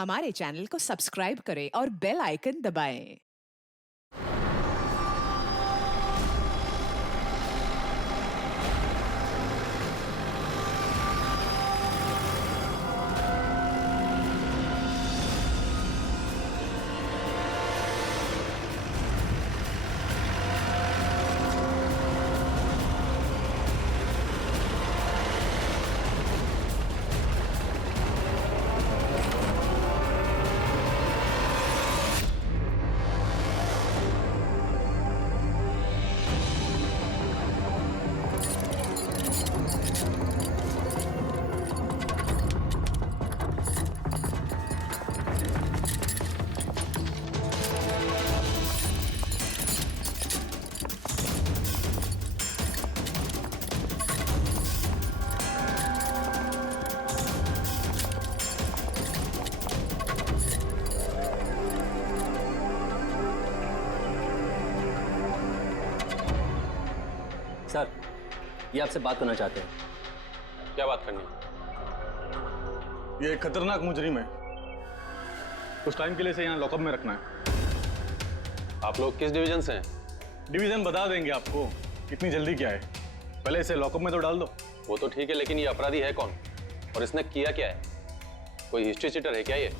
हमारे चैनल को सब्सक्राइब करें और बेल आइकन दबाएं। सर, ये आपसे बात करना चाहते हैं। क्या बात करनी? ये एक खतरनाक मुजरिम है। कुछ टाइम के लिए इसे यहाँ लॉकअप में रखना है। आप लोग किस डिवीजन से हैं? डिवीजन बता देंगे आपको, इतनी जल्दी क्या है। पहले इसे लॉकअप में तो डाल दो। वो तो ठीक है, लेकिन ये अपराधी है कौन और इसने किया क्या है? कोई हिस्ट्री चीटर है क्या ये?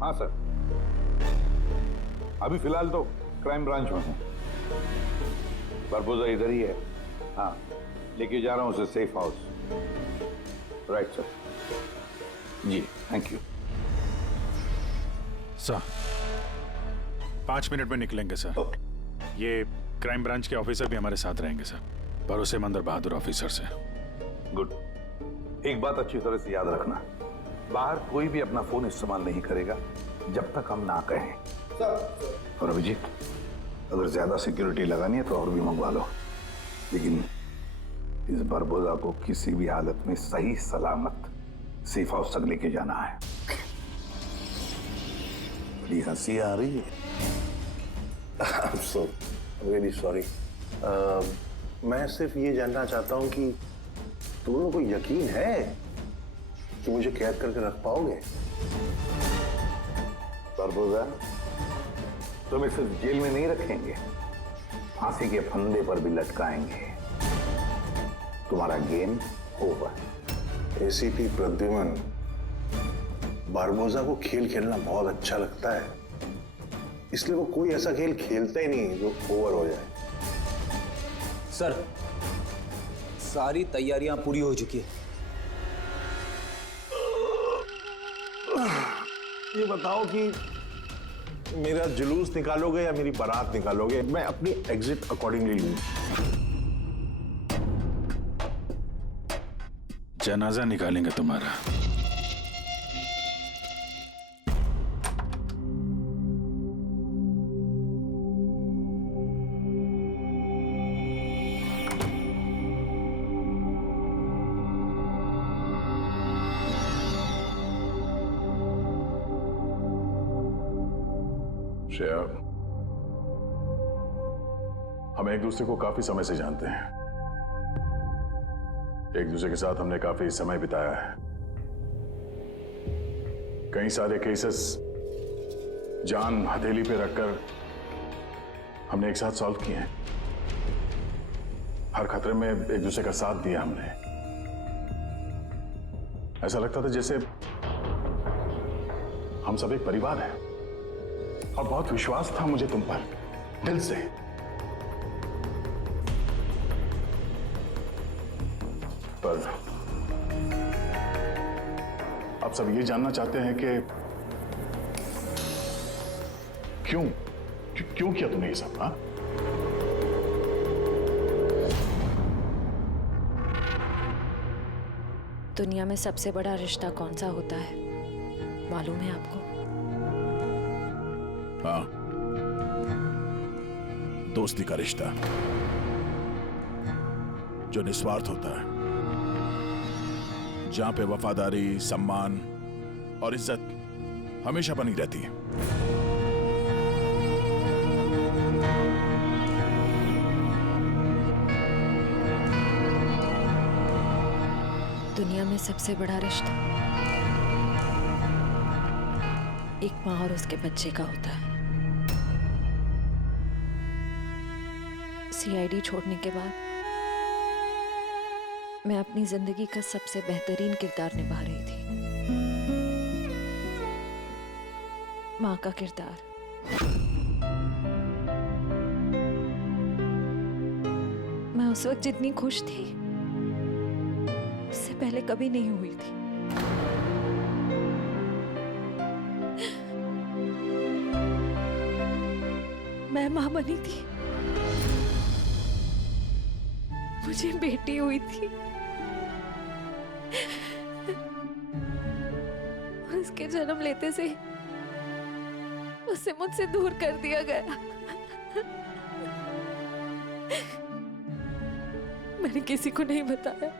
हाँ सर, अभी फिलहाल तो क्राइम ब्रांच में हूँ। बारबोजा इधर ही है। हाँ, लेके जा रहा हूँ उसे सेफ हाउस। Right sir. जी, थैंक यू सर। 5 मिनट में निकलेंगे सर। ये क्राइम ब्रांच के ऑफिसर भी हमारे साथ रहेंगे सर, भरोसेमंद और बहादुर ऑफिसर से। गुड। एक बात अच्छी तरह से याद रखना, बाहर कोई भी अपना फोन इस्तेमाल नहीं करेगा जब तक हम ना कहें। सर। और अभिजीत, अगर ज्यादा सिक्योरिटी लगानी है तो और भी मंगवा लो, लेकिन इस बारबोजा को किसी भी हालत में सही सलामत सेफ हाउस तक लेके जाना है। बड़ी हंसी आ रही है। I'm so really sorry. मैं सिर्फ ये जानना चाहता हूँ कि तुम लोगों को यकीन है कि मुझे कैद करके रख पाओगे? बारबोजा, तुम्हें सिर्फ जेल में नहीं रखेंगे, फांसी के फंदे पर भी लटकाएंगे। तुम्हारा game over. ACP Pradyuman, Barbosa को खेल खेलना बहुत अच्छा लगता है, इसलिए वो कोई ऐसा खेल खेलता ही नहीं जो ओवर हो जाए। सर, सारी तैयारियां पूरी हो चुकी है। ये बताओ कि मेरा जुलूस निकालोगे या मेरी बारात निकालोगे? मैं अपनी एग्जिट अकॉर्डिंगली लूँ। जनाजा निकालेंगे तुम्हारा। श्रेया, हम एक दूसरे को काफी समय से जानते हैं। एक दूसरे के साथ हमने काफी समय बिताया है। कई सारे केसेस जान हथेली पे रखकर हमने एक साथ सॉल्व किए हैं। हर खतरे में एक दूसरे का साथ दिया हमने। ऐसा लगता था जैसे हम सब एक परिवार हैं, और बहुत विश्वास था मुझे तुम पर, दिल से। पर अब सब ये जानना चाहते हैं कि क्यों किया तुमने ये सब? हाँ, दुनिया में सबसे बड़ा रिश्ता कौन सा होता है मालूम है आपको? हाँ, दोस्ती का रिश्ता जो निस्वार्थ होता है, जहां पे वफादारी, सम्मान और इज्जत हमेशा बनी रहती है। दुनिया में सबसे बड़ा रिश्ता एक माँ और उसके बच्चे का होता है। सीआईडी छोड़ने के बाद मैं अपनी जिंदगी का सबसे बेहतरीन किरदार निभा रही थी, माँ का किरदार। मैं उस वक्त जितनी खुश थी उससे पहले कभी नहीं हुई थी। मैं मां बनी थी, मुझे बेटी हुई थी, उसके जन्म लेते से उसे मुझसे दूर कर दिया गया। मैंने किसी को नहीं बताया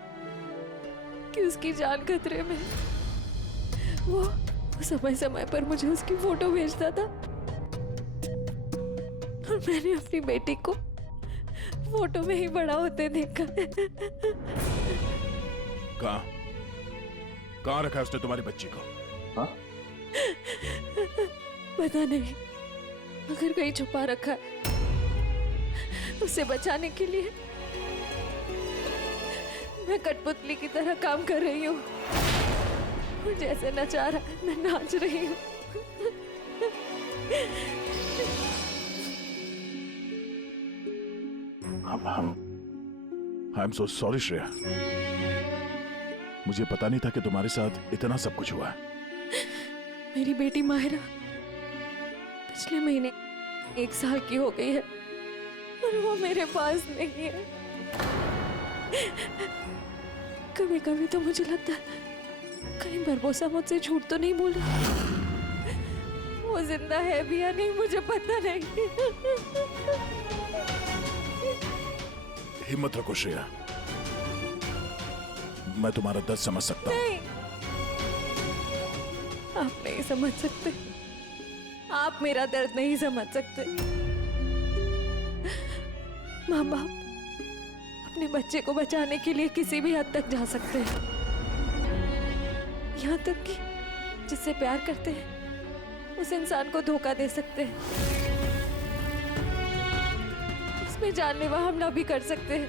कि उसकी जान खतरे में। वो समय समय पर मुझे उसकी फोटो भेजता था और मैंने अपनी बेटी को फोटो में ही बड़ा होते देखा। कहाँ रखा है उसने तुम्हारी बच्ची को? हाँ? पता नहीं, अगर कहीं छुपा रखा है उसे बचाने के लिए मैं कठपुतली की तरह काम कर रही हूँ। जैसे नचा रहा है मैं नाच रही हूँ। I am so sorry Shreya, मुझे पता नहीं था कि तुम्हारे साथ इतना सब कुछ हुआ है। मेरी बेटी माहिरा पिछले महीने 1 साल की हो गई है और वो मेरे पास नहीं है। कभी कभी तो मुझे लगता है कहीं बरबोसा मुझसे झूठ तो नहीं बोल रहा। वो जिंदा है भी या नहीं मुझे पता नहीं। हिम्मत रखो श्रेया, मैं तुम्हारा दर्द समझ सकता हूँ। नहीं, आप नहीं समझ सकते, आप मेरा दर्द नहीं समझ सकते। माँ बाप अपने बच्चे को बचाने के लिए किसी भी हद तक जा सकते हैं, यहाँ तक कि जिससे प्यार करते हैं उस इंसान को धोखा दे सकते हैं, उसमें जानलेवा हमला भी कर सकते हैं।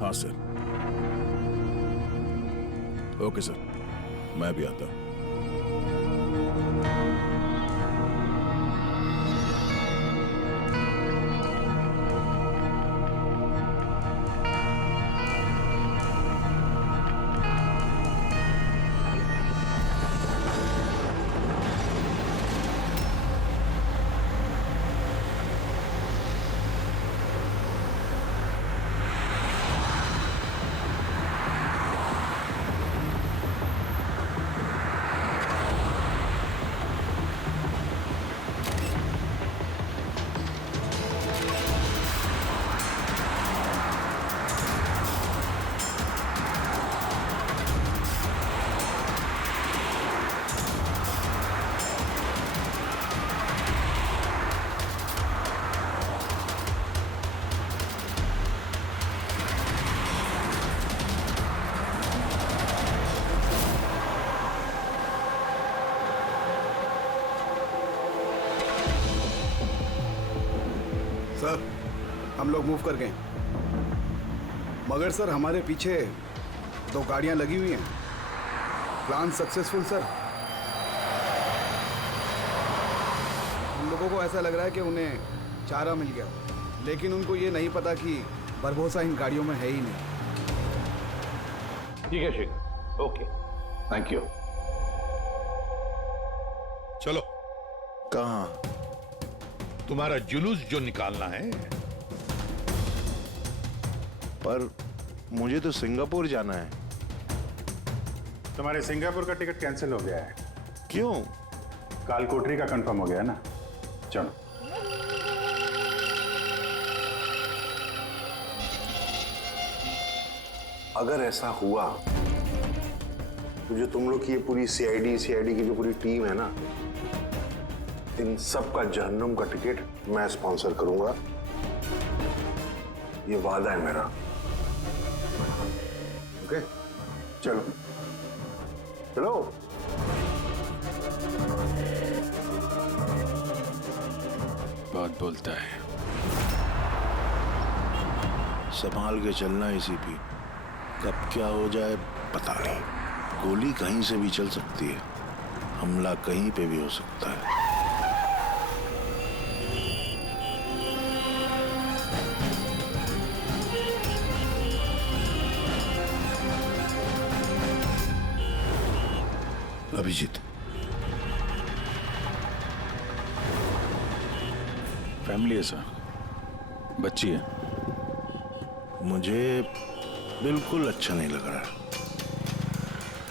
हाँ सर। ओके सर, मैं भी आता हूँ। सर, हम लोग मूव कर गए, मगर सर हमारे पीछे 2 गाड़ियां लगी हुई हैं। Plan successful sir. हम लोगों को ऐसा लग रहा है कि उन्हें चारा मिल गया, लेकिन उनको ये नहीं पता कि बरबोसा इन गाड़ियों में है ही नहीं। ठीक है शेखर, ओके, थैंक यू। चलो कहाँ? तुम्हारा जुलूस जो निकालना है। पर मुझे तो सिंगापुर जाना है। तुम्हारे सिंगापुर का टिकट कैंसिल हो गया है। क्यों? काल कोठरी का कंफर्म हो गया ना। चलो। अगर ऐसा हुआ तो जो तुम लोग की ये पूरी सीआईडी की जो पूरी टीम है ना, इन सब का जहन्नुम का टिकट मैं स्पॉन्सर करूंगा। ये वादा है मेरा। ओके, चलो चलो। बहुत बोलता है। संभाल के चलना एसीपी, कब क्या हो जाए पता नहीं। गोली कहीं से भी चल सकती है, हमला कहीं पे भी हो सकता है। अभिजीत, फैमिली है सर, बच्ची है। मुझे बिल्कुल अच्छा नहीं लग रहा।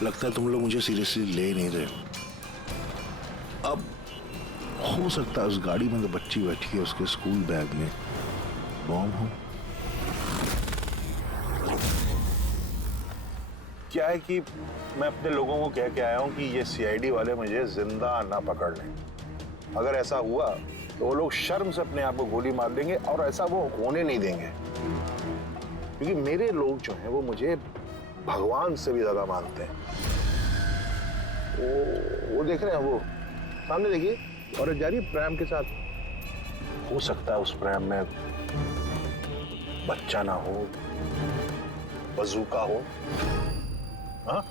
लगता है तुम लोग मुझे सीरियसली ले नहीं रहे हो। अब हो सकता है उस गाड़ी में तो बच्ची बैठी है, उसके स्कूल बैग में बॉम्ब हो। क्या है कि मैं अपने लोगों को कह के आया हूं कि ये सीआईडी वाले मुझे जिंदा ना पकड़ लें। अगर ऐसा हुआ तो वो लोग शर्म से अपने आप को गोली मार देंगे, और ऐसा वो होने नहीं देंगे। क्योंकि मेरे लोग जो हैं वो मुझे भगवान से भी ज्यादा मानते हैं। वो देख रहे हैं, वो सामने देखिए, और जा रही प्रेम के साथ। हो सकता है उस प्रेम में बच्चा ना हो, बजूका हो। हाँ,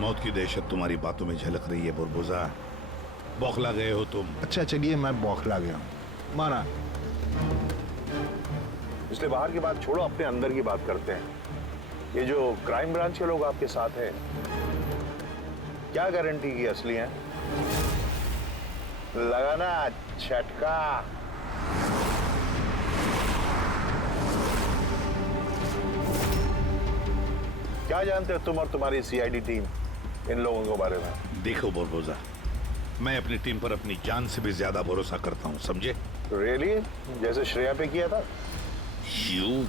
मौत की दहशत तुम्हारी बातों में झलक रही है बुरबुजा। बौखला गए हो तुम। अच्छा चलिए, मैं बौखला गया हूं, माना। इसलिए बाहर की बात छोड़ो, अपने अंदर की बात करते हैं। ये जो क्राइम ब्रांच के लोग आपके साथ हैं, क्या गारंटी की असली हैं? लगाना झटका। क्या जानते हो तुम और तुम्हारी सीआईडी टीम इन लोगों के बारे में? देखो बुरबुजा, मैं अपनी टीम पर अपनी जान से भी ज्यादा भरोसा करता हूं, समझे? रियली? जैसे श्रेया पे किया था? यू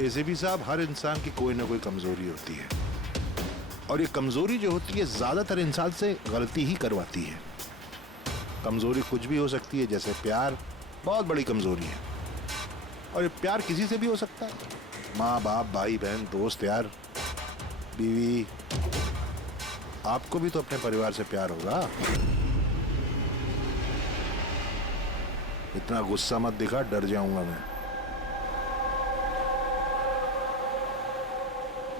एसीपी साहब, हर इंसान की कोई ना कोई कमजोरी होती है, और ये कमजोरी जो होती है ज्यादातर इंसान से गलती ही करवाती है। कमजोरी कुछ भी हो सकती है, जैसे प्यार बहुत बड़ी कमजोरी है, और ये प्यार किसी से भी हो सकता है। माँ बाप, भाई बहन, दोस्त, यार, बीवी। आपको भी तो अपने परिवार से प्यार होगा। इतना गुस्सा मत दिखा, डर जाऊंगा मैं।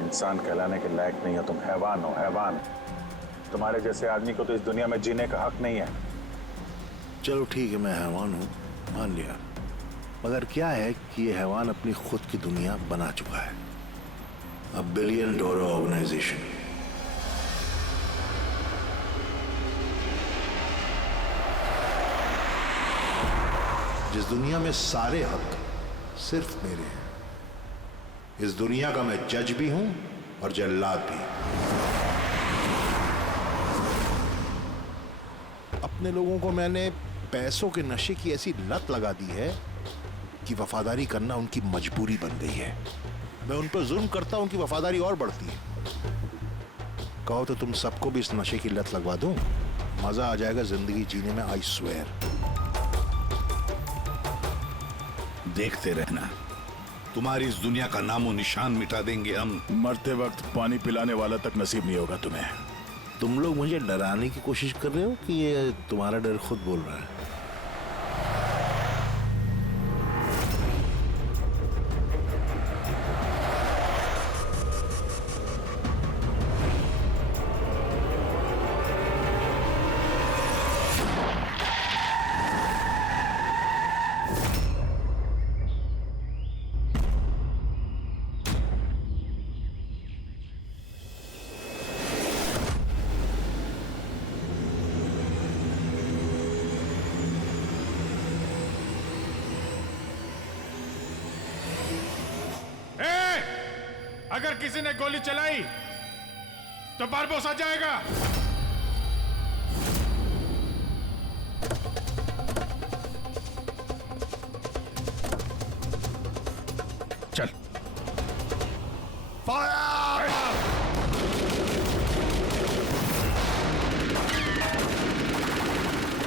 इंसान कहलाने के लायक नहीं हो तुम, हैवान हो, हैवान। तुम्हारे जैसे आदमी को तो इस दुनिया में जीने का हक नहीं है। चलो ठीक है, मैं हैवान हूं, मान लिया। मगर क्या है कि ये हैवान अपनी खुद की दुनिया बना चुका है, $1 बिलियन ऑर्गेनाइजेशन। जिस दुनिया में सारे हक सिर्फ मेरे हैं। इस दुनिया का मैं जज भी हूं और जल्लाद भी। अपने लोगों को मैंने पैसों के नशे की ऐसी लत लगा दी है कि वफादारी करना उनकी मजबूरी बन गई है। मैं उन पर जुल्म करता हूं कि वफादारी और बढ़ती है। कहो तो तुम सबको भी इस नशे की लत लगवा दूं, मजा आ जाएगा जिंदगी जीने में, आई स्वेयर। देखते रहना, तुम्हारी इस दुनिया का नामो निशान मिटा देंगे हम। मरते वक्त पानी पिलाने वाला तक नसीब नहीं होगा तुम्हें। तुम लोग मुझे डराने की कोशिश कर रहे हो कि ये तुम्हारा डर खुद बोल रहा है? अगर किसी ने गोली चलाई तो बारबोसा जाएगा। चल।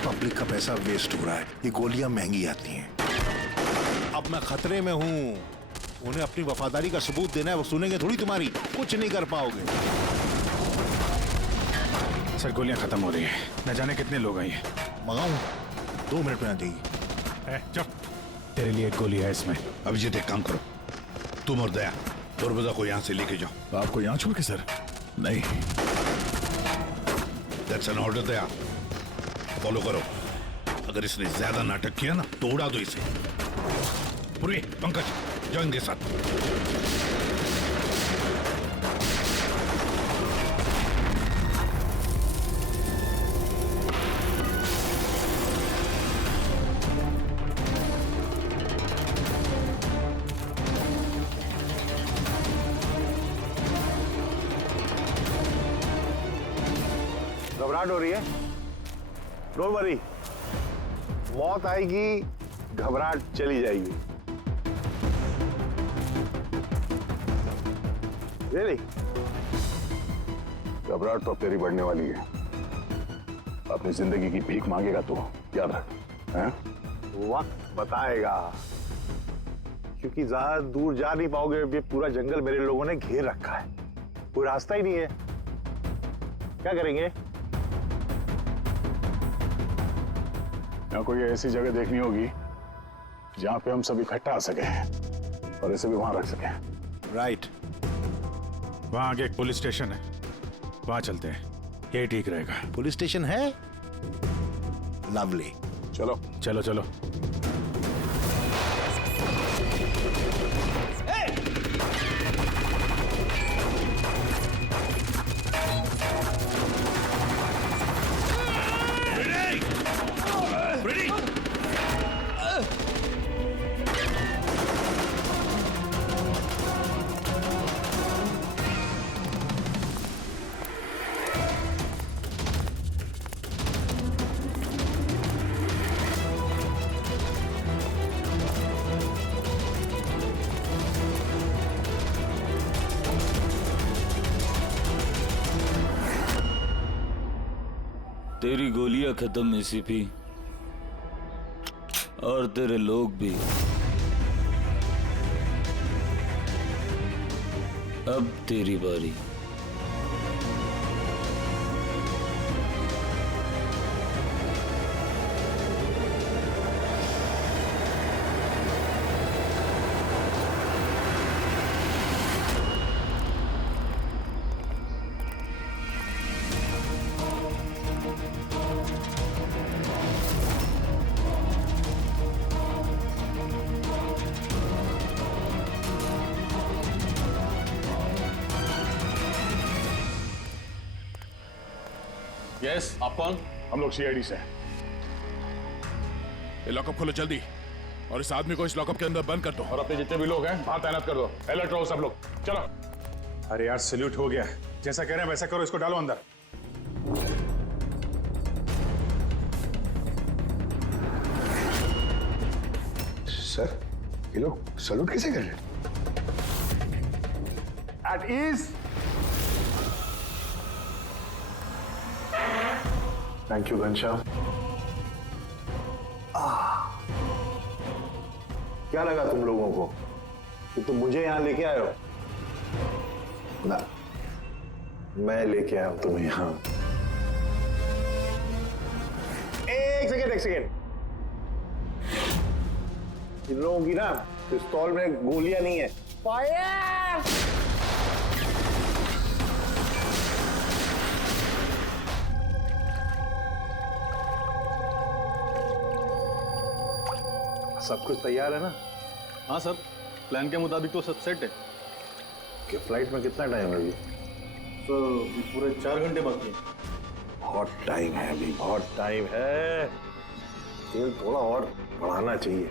पब्लिक का पैसा वेस्ट हो रहा है, ये गोलियां महंगी आती हैं। अब मैं खतरे में हूं, उन्हें अपनी वफादारी का सबूत देना है, वो सुनेंगे थोड़ी तुम्हारी, कुछ नहीं कर पाओगे। सर गोलियां खत्म हो रही हैं, न जाने कितने लोग आए हैं। मंगाऊं? 2 मिनट में आ जाएगी। चुप, तेरे लिए एक गोली है इसमें। अभिजीत एक काम करो, तुम और दया दरवाजा को यहाँ से लेके जाओ। आपको यहाँ छोड़ के सर? नहीं। That's an order. Daya follow करो, अगर इसने ज्यादा नाटक किया ना तो उड़ा दो इसे। पूरी पंकज जाओ इनके साथ। घबराहट हो रही है? डोंट वरी, मौत आएगी, घबराहट चली जाएगी। रियली? घबराहट तो तेरी बढ़ने वाली है। अपनी जिंदगी की भीख मांगेगा तू, याद रख। हैं? वक्त बताएगा, क्योंकि ज्यादा दूर जा नहीं पाओगे। ये पूरा जंगल मेरे लोगों ने घेर रखा है, कोई रास्ता ही नहीं है। क्या करेंगे? यहाँ कोई ऐसी जगह देखनी होगी जहां पे हम सब इकट्ठा आ सके और इसे भी वहां रख सके। राइट। वहां आगे एक पुलिस स्टेशन है, वहां चलते हैं, यही ठीक रहेगा। पुलिस स्टेशन है? लवली। चलो चलो चलो। तेरी गोलियां खत्म एसीपी, और तेरे लोग भी। अब तेरी बारी। यस, आप कौन? हम लोग सीआईडी से। ये लॉकअप खोलो जल्दी, और इस आदमी को इस लॉकअप के अंदर बंद कर दो। और अपने जितने भी लोग हैं वहां तैनात कर दो। अलर्ट रहो सब लोग। चलो। अरे यार सैल्यूट हो गया, जैसा कह रहे हैं वैसा करो, इसको डालो अंदर। सर, ये लोग सैल्यूट कैसे कर रहे हैं? At ease. Thank you Ghanshyam. क्या लगा तुम लोगों को कि तुम मुझे यहां लेके आए हो? ना, मैं लेके आया हूं तुम्हें यहां। एक सेकेंड। इन लोगों की ना पिस्तौल में गोलियां नहीं है। फायर! सब कुछ तैयार है ना? हाँ सर, प्लान के मुताबिक तो सब सेट है। कि फ्लाइट में कितना टाइम है अभी? सर पूरे 4 घंटे बाकी हैं। बहुत टाइम है अभी, बहुत टाइम है। तेल थोड़ा और बढ़ाना चाहिए।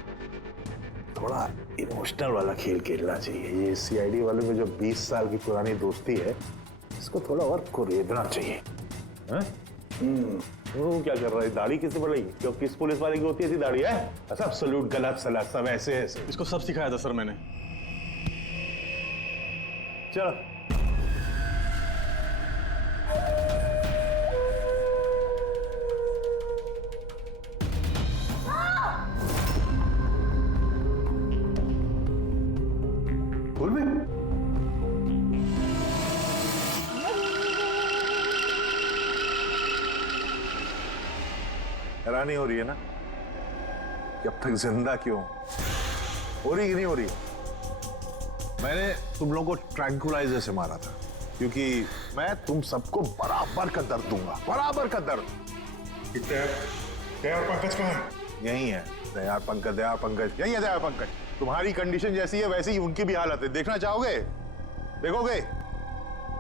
थोड़ा इमोशनल वाला खेल खेलना चाहिए। ये सीआईडी वालों में जो 20 साल की पुरानी दोस्ती है, इसको थोड़ा और कुरेदना चाहिए। वो क्या कर रहा है? दाढ़ी किससे बढ़ाई? क्यों किस पुलिस वाले की होती है ऐसी दाढ़ी है? सब सलूट गलत सलाह सब ऐसे ऐसे। इसको सब सिखाया था सर मैंने। चलो हैरानी हो रही है ना कि अब तक जिंदा क्यों? हो रही कि नहीं हो रही? मैंने तुम लोगों को ट्रैंकुलाइजर से मारा था क्योंकि मैं तुम सबको बराबर का दर्द दूंगा, बराबर का दर्द। दया पंकज कहाँ है? यही है दयार पंकज, दयार पंकज यही है। दयार पंकज, तुम्हारी कंडीशन जैसी है वैसी ही उनकी भी हालत है। देखना चाहोगे? देखोगे?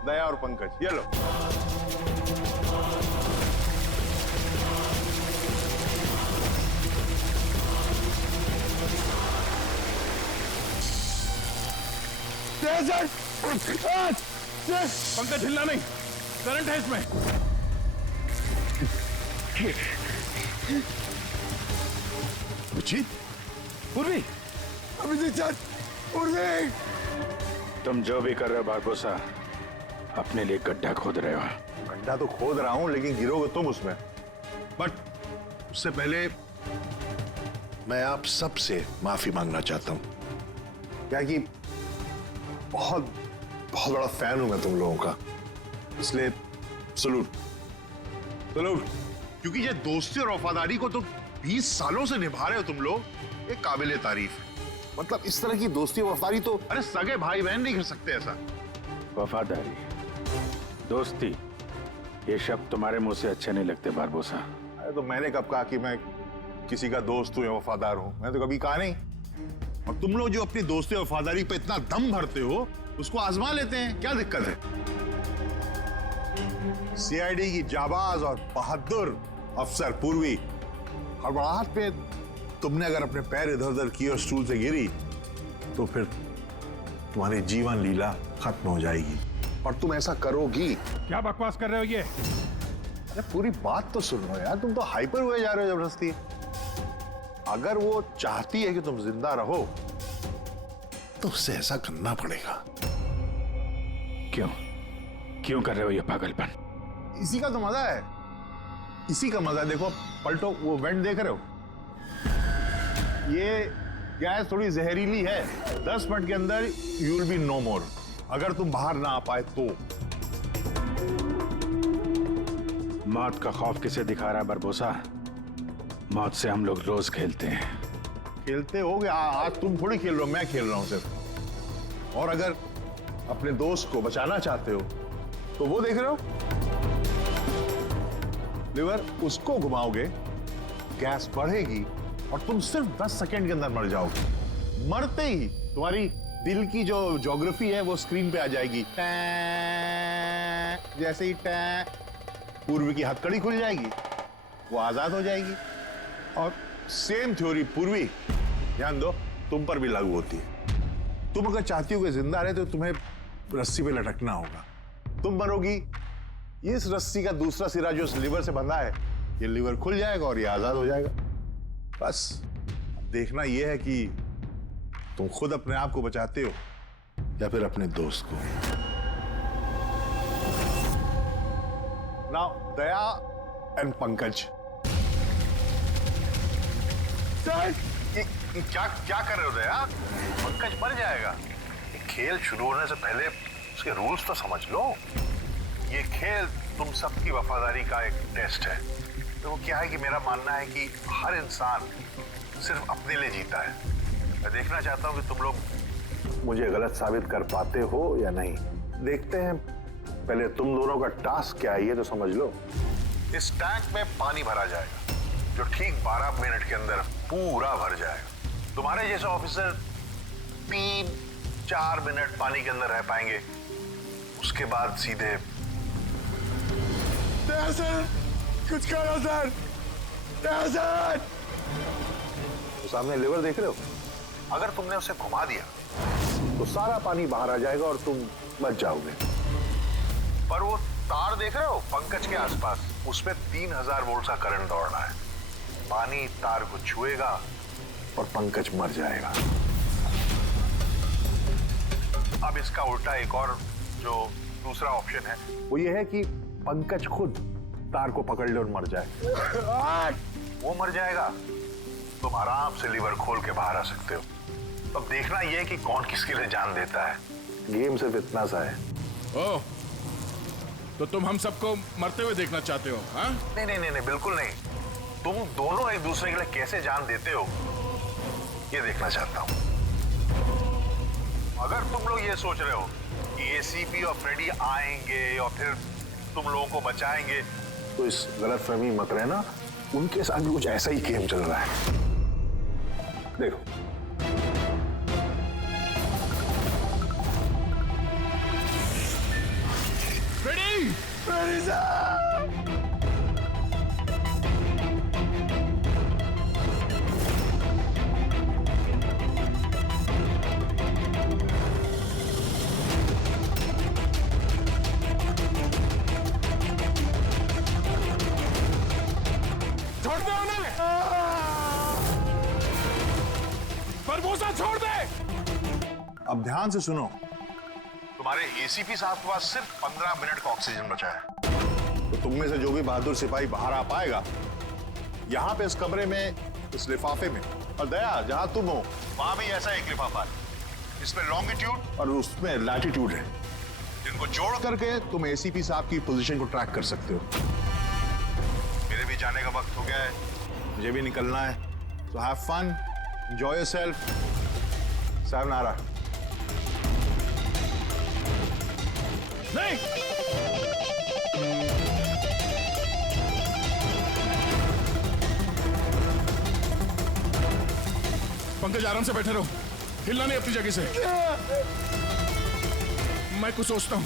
दया और पंकज, ये लो। पंकज हिलना नहीं, करंट है इसमें। पूर्वी, तुम जो भी कर रहे हो बारबोसा, अपने लिए गड्ढा खोद रहे हो। गड्ढा तो खोद रहा हूं, लेकिन गिरोगे तुम उसमें। बट उससे पहले मैं आप सबसे माफी मांगना चाहता हूं, क्या कि बहुत बहुत बड़ा फैन हूं मैं तुम लोगों का, इसलिए सलूट सलूट। क्योंकि ये दोस्ती और वफादारी को तो 20 सालों से निभा रहे हो तुम लोग, ये काबिले तारीफ है। मतलब इस तरह की दोस्ती और वफादारी तो अरे सगे भाई बहन नहीं कर सकते ऐसा। वफादारी, दोस्ती, ये शब्द तुम्हारे मुंह से अच्छे नहीं लगते बारबोसा। अरे तो मैंने कब कहा कि मैं किसी का दोस्त हूं या वफादार हूं? मैंने तो कभी कहा नहीं। और तुम लोग जो अपनी दोस्ती और वफादारी पे इतना दम भरते हो, उसको आजमा लेते हैं, क्या दिक्कत है? सीआईडी की जाबाज और बहादुर अफसर पूर्वी, हड़बड़ाहट पे तुमने अगर अपने पैर इधर उधर किए और स्टूल से गिरी तो फिर तुम्हारी जीवन लीला खत्म हो जाएगी। और तुम ऐसा करोगी। क्या बकवास कर रहे हो ये? अरे पूरी बात तो सुनो यार, तुम तो हाइपर हुए जा रहे हो जबरदस्ती। अगर वो चाहती है कि तुम जिंदा रहो तो उससे ऐसा करना पड़ेगा। क्यों क्यों कर रहे हो ये पागलपन? इसी का तो मजा है, इसी का मजा है। देखो पलटो, वो वेंट देख रहे हो? ये गैस थोड़ी जहरीली है, 10 मिनट के अंदर यू विल बी नो मोर। अगर तुम बाहर ना आ पाए तो। मौत का खौफ किसे दिखा रहा है बारबोसा? मौत से हम लोग रोज खेलते हैं। खेलते होगे, आज तुम थोड़ी खेल रहे हो, मैं खेल रहा हूं सिर्फ। और अगर अपने दोस्त को बचाना चाहते हो तो वो देख रहे हो, लिवर उसको घुमाओगे, गैस बढ़ेगी और तुम सिर्फ 10 सेकंड के अंदर मर जाओगे। मरते ही तुम्हारी दिल की जो ज्योग्राफी है वो स्क्रीन पे आ जाएगी। जैसे ही पूर्वी की हथकड़ी खुल जाएगी, वो आजाद हो जाएगी। और सेम थ्योरी पूर्वी, ध्यान दो, तुम पर भी लागू होती है। तुम अगर चाहती हो कि जिंदा रहे तो तुम्हें रस्सी पे लटकना होगा। तुम मरोगी, इस रस्सी का दूसरा सिरा जो इस लिवर से बंधा है, ये लिवर खुल जाएगा और ये आजाद हो जाएगा। बस देखना यह है कि तुम खुद अपने आप को बचाते हो या फिर अपने दोस्त को। नाउ दया एंड पंकज, क्या क्या कर रहे हो दया? पंकज मर जाएगा। ये खेल शुरू होने से पहले उसके रूल्स तो समझ लो। ये खेल तुम सबकी वफादारी का एक टेस्ट है। तो वो क्या है कि मेरा मानना है कि हर इंसान सिर्फ अपने लिए जीता है। मैं देखना चाहता हूं कि तुम लोग मुझे गलत साबित कर पाते हो या नहीं। देखते हैं, पहले तुम दोनों का टास्क क्या है ये तो समझ लो। इस टैंक में पानी भरा जाएगा जो ठीक 12 मिनट के अंदर पूरा भर जाएगा। तुम्हारे जैसे ऑफिसर 3-4 मिनट पानी के अंदर रह पाएंगे, उसके बाद सीधे। सर कुछ करो सर। सर तो सामने लिवर देख रहे हो, अगर तुमने उसे घुमा दिया तो सारा पानी बाहर आ जाएगा और तुम बच जाओगे। पर वो तार देख रहे हो पंकज के आसपास, उसमें 3000 वोल्ट का करंट दौड़ना है। पानी तार को छुएगा और पंकज मर जाएगा। अब इसका उल्टा एक और जो दूसरा ऑप्शन है वो ये है कि पंकज खुद तार को पकड़ ले और मर जाए। वो मर जाएगा, तुम आराम से लीवर खोल के बाहर आ सकते हो। अब देखना यह है कि कौन किसके लिए जान देता है। गेम सिर्फ इतना सा है। ओह, तो तुम हम सबको मरते हुए देखना चाहते हो? हाँ? नहीं नहीं नहीं नहीं, बिल्कुल नहीं। तुम दोनों एक दूसरे के लिए कैसे जान देते हो ये देखना चाहता हूं। अगर तुम लोग ये सोच रहे हो कि एसीपी और फ्रेडी आएंगे और फिर तुम लोगों को बचाएंगे, तो इस गलतफहमी मत रहना। उनके साथ भी कुछ ऐसा ही गेम चल रहा है। देखो, फ्रेडी! फ्रेडी साहब! छोड़ दे उन्हें! बरबोसा छोड़ दे! अब ध्यान से सुनो। तुम्हारे एसीपी साहब के पास सिर्फ 15 मिनट का ऑक्सीजन बचा है। तो तुम में से जो भी बहादुर सिपाही बाहर आ पाएगा, यहाँ पे इस कमरे में, इस लिफाफे में, और दया जहाँ तुम हो वहां भी ऐसा एक लिफाफा है। इसमें लॉन्गिट्यूड और उसमें लैटिट्यूड है, जिनको जोड़ करके तुम एसीपी साहब की पोजीशन को ट्रैक कर सकते हो। मेरे भी जाने का वक्त हो गया है, मुझे भी निकलना है। So have fun, enjoy yourself. Sayonara. नहीं! पंकज, आराम से बैठे रहो, हिलना नहीं अपनी जगह से। मैं कुछ सोचता हूं।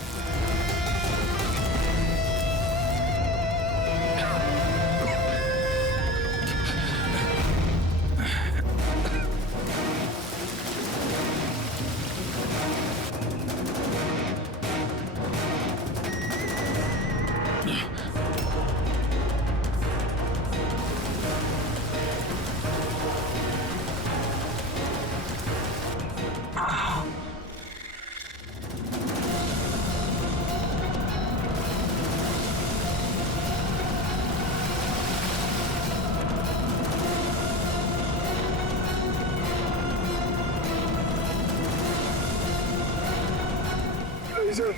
सर,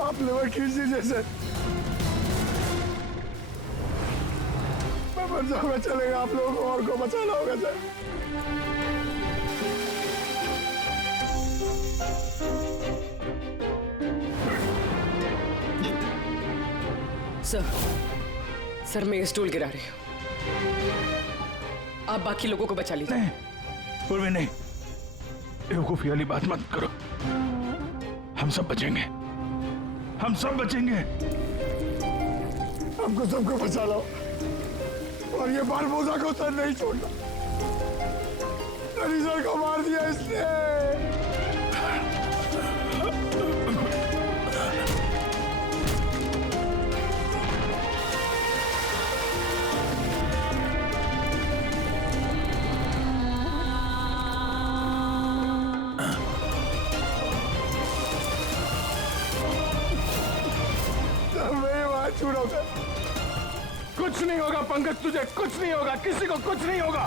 आप लेवर खींच दीजिए सर। मैं मर जाऊंगा, चलेगा। आप लोगों को और को बचाना होगा सर। सर, मैं ये स्टूल गिरा रही हूँ, आप बाकी लोगों को बचा लीजिए। नहीं, पूर्वी नहीं, बेवकूफी वाली बात मत करो। हम सब बचेंगे, हम सब बचेंगे। हमको सबको बचा लो और ये बारबोसा को सर नहीं छोड़ना। सर को मार दिया इसने। कुछ नहीं होगा पंकज, तुझे कुछ नहीं होगा, किसी को कुछ नहीं होगा।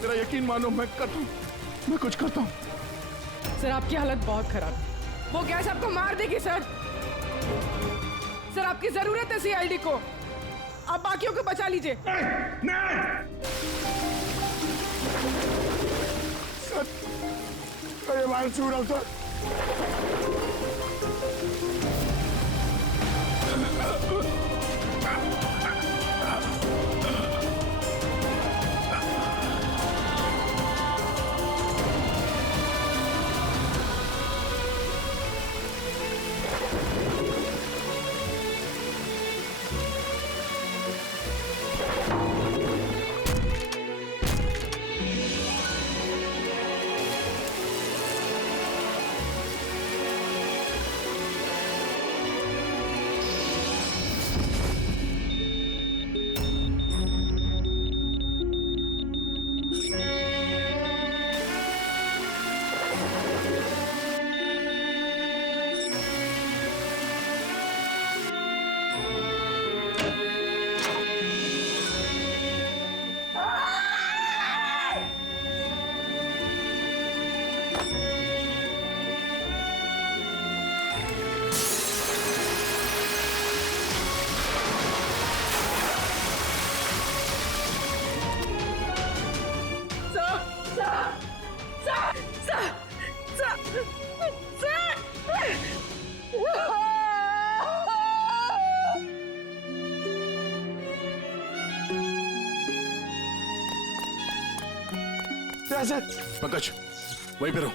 तेरा यकीन मानो, मैं कुछ करता हूँ। सर, आपकी हालत बहुत खराब है। वो गैस आपको मार देगी सर। सर, आपकी जरूरत है सीआईडी को। आप बाकियों को बचा लीजिए। नहीं। सर, ये मार छू रहा सर। सर। पंकज वहीं पे रहो।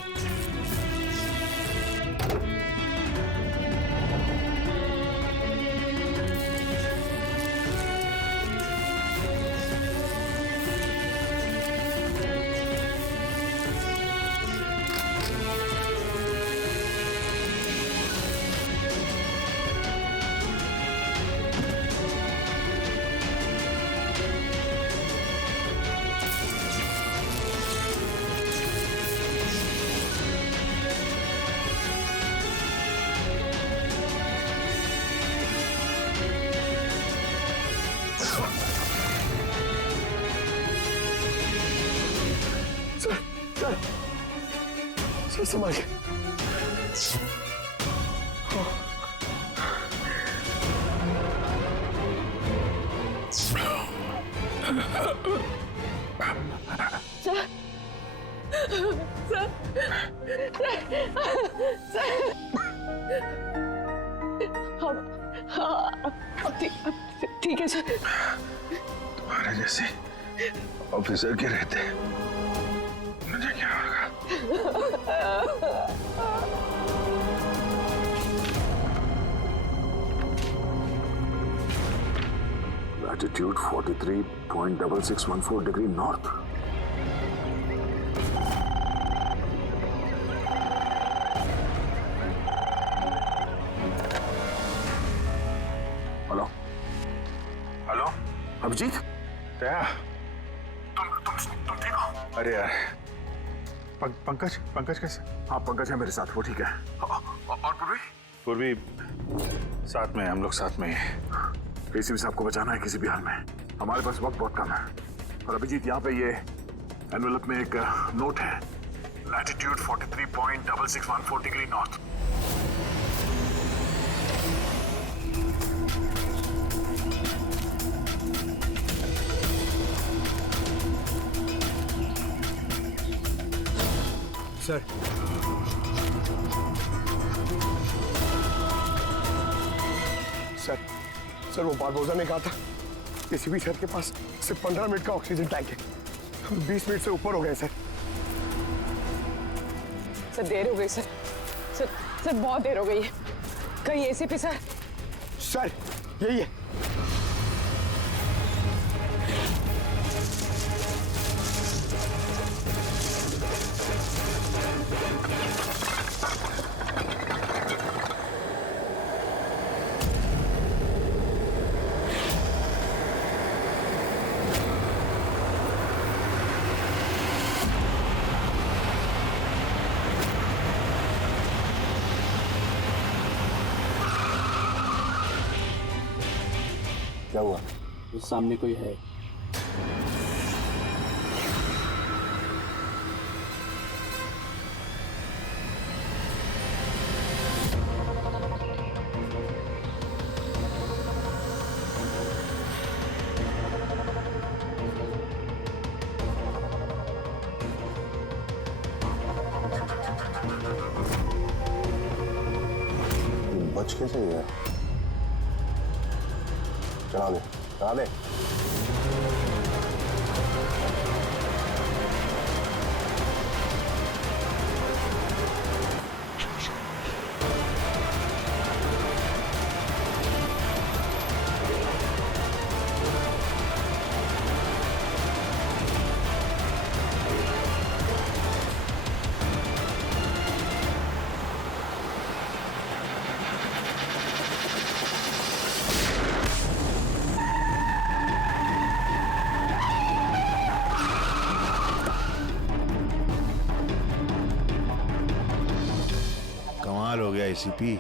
सर संभालिए। ठीक है सर। तुम्हारे जैसे ऑफिसर के रहते मुझे क्या होगा? Latitude 43.6614 degree north. Hello hello Abhijeet Daya, तुम ठीक हो? अरे यार पंकज कैसे? हाँ पंकज है मेरे साथ, वो ठीक है। और पूर्वी? पूर्वी साथ में, हम लोग साथ में हैं। एसीपी साहब को बचाना है किसी भी हाल में। हमारे पास वक्त बहुत कम है। और अभिजीत यहाँ पे ये एनवेलप में एक नोट है, latitude 43.6614 degree north. Sir sir वो बारबोजा ने कहा था एसीपी सर के पास सिर्फ 15 मिनट का ऑक्सीजन टैंक है। हम 20 मिनट से ऊपर हो गए सर। सर देर हो गई सर। सर बहुत देर हो गई है। कहीं एसीपी सर? सर यही है। क्या हुआ? उस सामने कोई है। बच कैसे गया? चला दे, चला दे। कमाल हो गया एसीपी,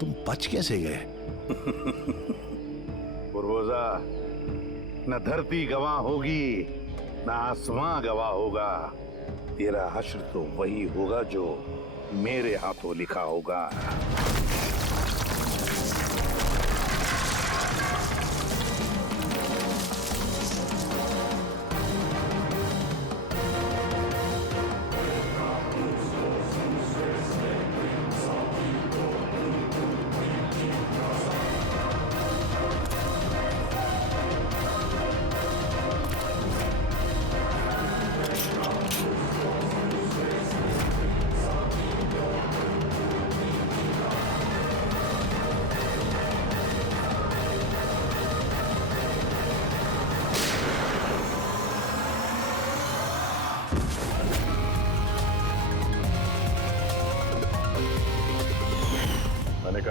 तुम बच कैसे गए? बुरबोजा, न धरती गवाह होगी न आसमां गवाह होगा। तेरा हश्र तो वही होगा जो मेरे हाथों लिखा होगा।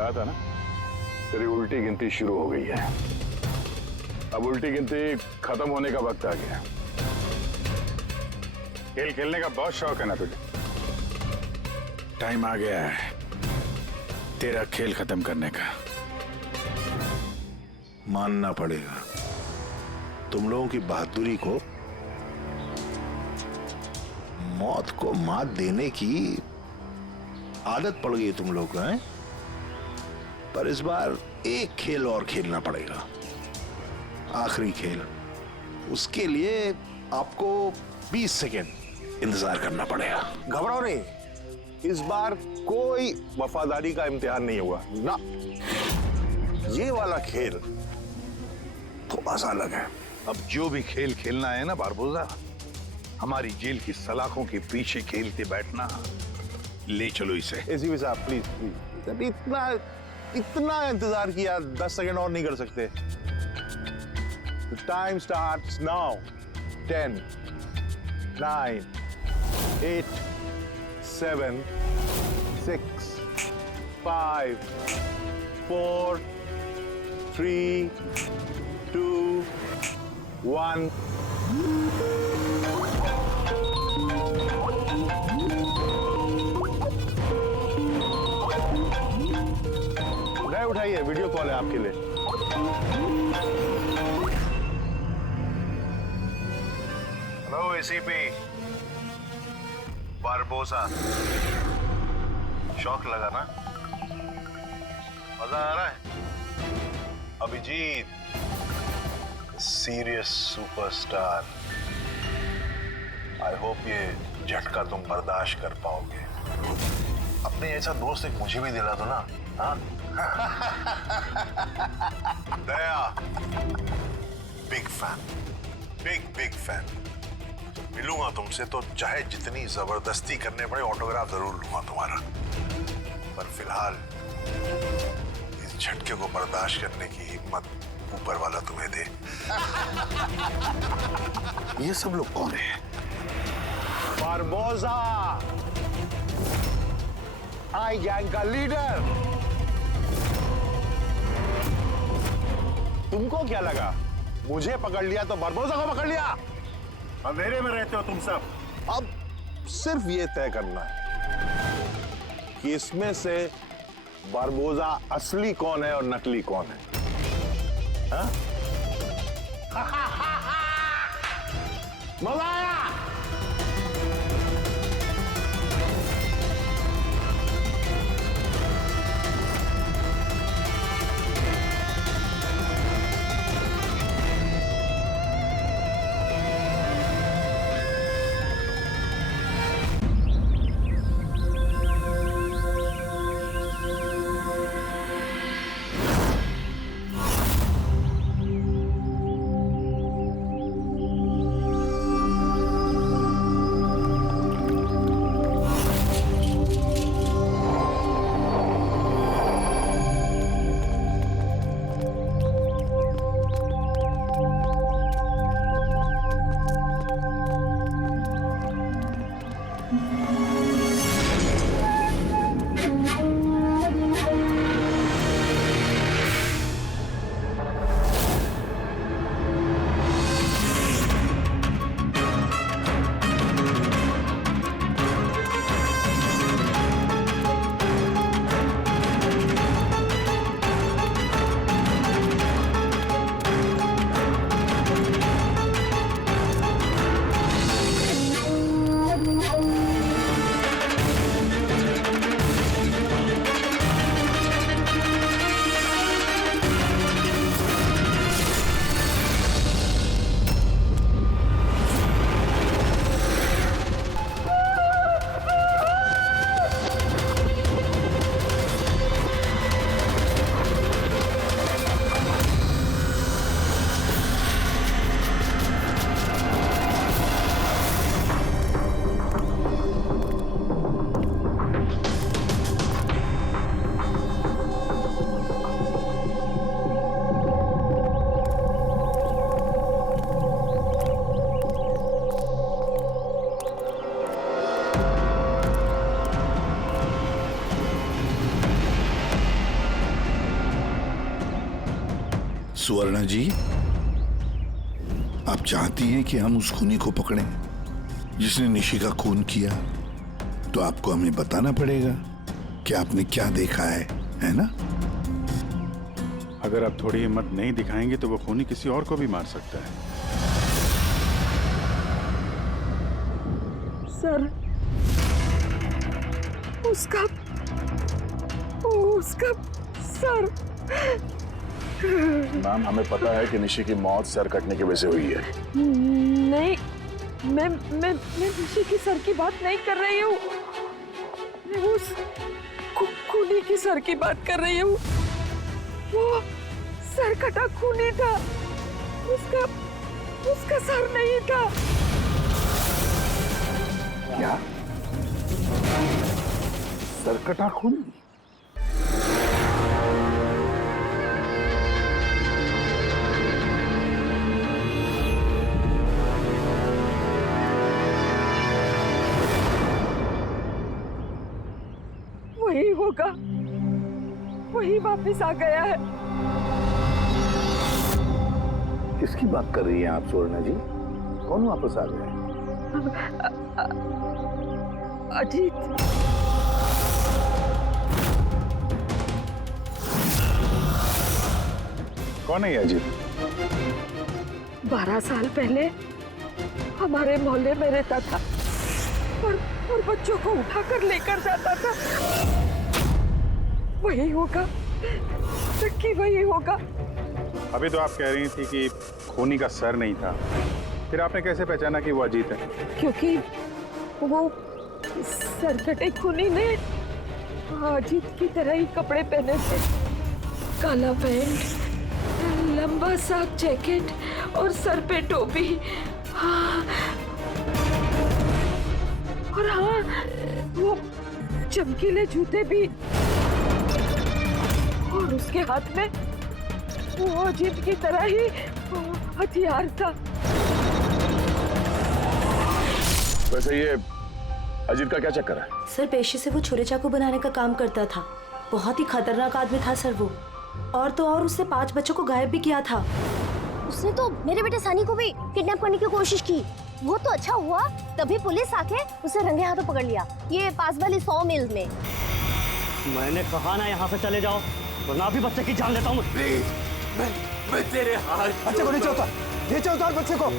कहा था ना, तेरी उल्टी गिनती शुरू हो गई है। अब उल्टी गिनती खत्म होने का वक्त आ गया। खेल खेलने का बहुत शौक है ना तुझे? टाइम आ गया है तेरा खेल खत्म करने का। मानना पड़ेगा, तुम लोगों की बहादुरी को, मौत को मात देने की आदत पड़ गई तुम लोग को, हैं? पर इस बार एक खेल और खेलना पड़ेगा, आखिरी खेल। उसके लिए आपको 20 सेकेंड इंतजार करना पड़ेगा। घबराओ नहीं, इस बार कोई वफादारी का इम्तिहान नहीं हुआ ना। ये वाला खेल थोड़ा सा अलग है। अब जो भी खेल खेलना है ना बारबोसा, हमारी जेल की सलाखों के पीछे खेलते बैठना। ले चलो इसे। एसीपी साहब प्लीज प्लीज, अभी इतना इंतजार किया, 10 सेकंड और नहीं कर सकते। Time starts now. 10, 9, 8, 7, 6, 5, 4, 3, 2, 1। नहीं उठाइए, वीडियो कॉल है आपके लिए। हेलो एसीपी बारबोसा, शौक लगा ना? मजा आ रहा है? Abhijeet serious superstar, I hope ये झटका तुम बर्दाश्त कर पाओगे। अपने ऐसा दोस्त एक मुझे भी दिला दो ना। हाँ दया, बिग फैन, बिग फैन। मिलूंगा तुमसे तो चाहे जितनी जबरदस्ती करने पड़े, ऑटोग्राफ जरूर लूंगा तुम्हारा। पर फिलहाल इस झटके को बर्दाश्त करने की हिम्मत ऊपर वाला तुम्हें दे। ये सब लोग कौन है? बारबोसा, आई गैंग का लीडर। तुमको क्या लगा मुझे पकड़ लिया तो बारबोसा को पकड़ लिया? अंधेरे में रहते हो तुम सब। अब सिर्फ ये तय करना है कि इसमें से बारबोसा असली कौन है और नकली कौन है। हाँ? मजा आया? सुवर्णा जी, आप चाहती हैं कि हम उस खूनी को पकड़ें जिसने निशी का खून किया, तो आपको हमें बताना पड़ेगा कि आपने क्या देखा है ना? अगर आप थोड़ी हिम्मत नहीं दिखाएंगे तो वो खूनी किसी और को भी मार सकता है। सर, उसका सर। मैम, हमें पता है कि निशी की मौत सर कटने की वजह से हुई है। नहीं, मैं निशी की सर की बात नहीं कर रही हूँ। मैं उस खूनी की सर की बात कर रही हूँ। वो सर कटा खूनी था, उसका सर नहीं था। क्या? सरकटा खूनी? वही होगा, वही वापस आ गया है। किसकी बात कर रही हैं आप सुवर्णा जी? कौन वापस आ गया है? अजीत। कौन है ये अजीत? 12 साल पहले हमारे मोहल्ले में रहता था और बच्चों को उठाकर लेकर जाता था। वही होगा, सच्ची वही होगा। अभी तो आप कह रही थी कि खूनी का सर नहीं था, फिर आपने कैसे पहचाना कि वो अजीत है? क्योंकि वो सरकटे खूनी ने अजीत की तरह ही कपड़े पहने थे। काला पैंट, लंबा सा जैकेट और सर पे टोपी। हाँ, और हाँ, वो चमकीले जूते भी। और उसके हाथ में वो अजीत की तरह ही हथियार था। वैसे ये अजीत का क्या चक्कर है? सर, पेशे से वो छुरे चाकू बनाने का काम करता था। बहुत ही खतरनाक आदमी था सर वो। और तो और उसने 5 बच्चों को गायब भी किया था। उसने तो मेरे बेटे सानी को भी किडनैप करने की कोशिश की। वो तो अच्छा हुआ तभी पुलिस आके उसे रंगे हाथों पकड़ लिया, ये पास वाली 100 मील में। मैंने कहा ना यहाँ से चले जाओ, वरना भी बच्चे की जान लेता हूँ। मैं तेरे हाथ बच्चे को नीचे उतार, नीचे उतार बच्चे को।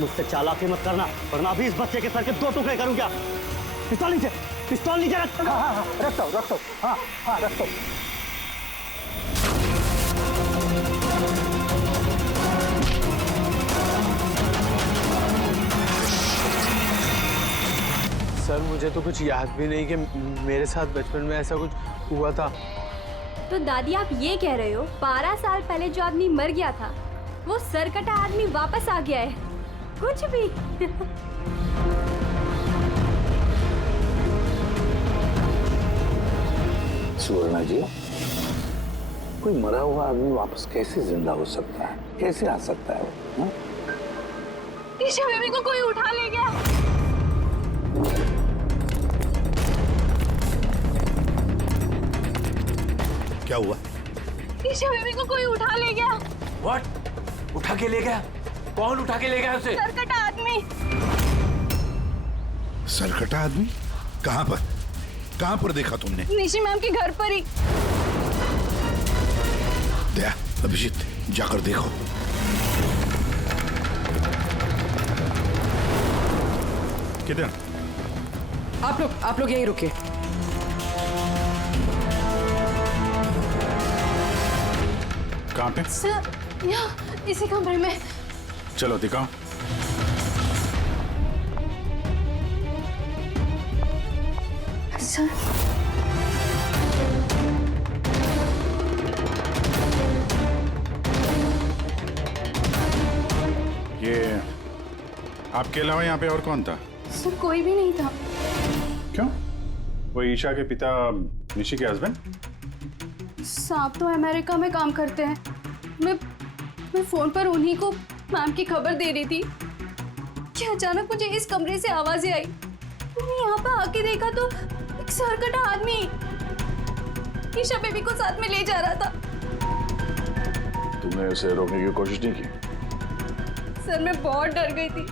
मुझसे चालाकी मत करना, वरना भी इस बच्चे के सर के 2 टुकड़े करूँगा। पिस्तौल नीचे रख। हाँ, रखता हूँ। हाँ, रखता हूँ। सर, मुझे तो कुछ याद भी नहीं कि मेरे साथ बचपन में ऐसा कुछ हुआ था। तो दादी, आप ये कह रहे हो 12 साल पहले जो आदमी मर गया था, वो सरकटा आदमी वापस आ गया है? कुछ भी। सुवर्णा जी, कोई मरा हुआ आदमी वापस कैसे जिंदा हो सकता है? कैसे आ सकता है वो? ईशा बेबी को कोई उठा ले गया। क्या हुआ? ईशा बेबी को कोई उठा ले गया। What? उठा के ले गया? कौन उठा के ले गया उसे? सरकटा आदमी। सरकटा आदमी? कहाँ पर देखा तुमने? निशी मैम के घर पर ही। दया, अभिजीत, जाकर देखो। किधर? आप लोग यहीं रुके। कहाँ पे? सर, यहाँ इसी कमरे में। चलो दिखाओ। सर, ये आपके अलावा यहाँ पे और कौन था? सर, कोई भी नहीं था। क्यों? वो ईशा के पिता निशी के हस्बैंड? साहब तो अमेरिका में काम करते हैं। मैं फोन पर उन्हीं को मैम की खबर दे रही थी कि अचानक मुझे इस कमरे से आवाजें आई। मैंने यहाँ पर आके देखा तो एक सरकटा आदमी ईशा बेबी को साथ में ले जा रहा था। तो तुमने उसे रोकने की कोशिश नहीं की? सर मैं बहुत डर गई थी।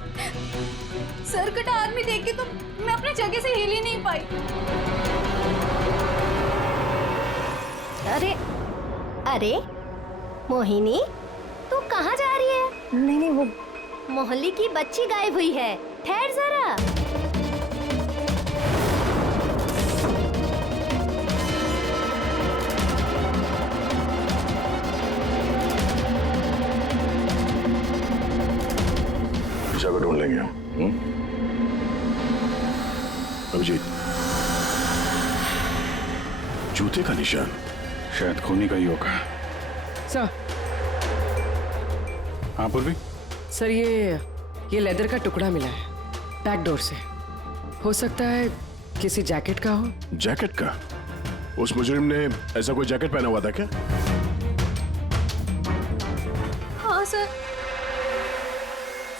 सर कटा आदमी देख के तो मैं अपनी जगह से हिल ही नहीं पाई। अरे अरे मोहिनी, तू कहाँ जा रही है? नहीं नहीं, वो मोहल्ले की बच्ची गायब हुई है, ठहर जरा। ईशा को ढूंढ लेंगे हम। अभिजीत, जूते का निशान शायद खूनी का ही होगा। सर। हाँ पूर्वी। सर ये लेदर का टुकड़ा मिला है बैक डोर से। हो सकता है किसी जैकेट का हो। जैकेट का? उस मुजरिम ने ऐसा कोई जैकेट पहना हुआ था क्या? हाँ सर।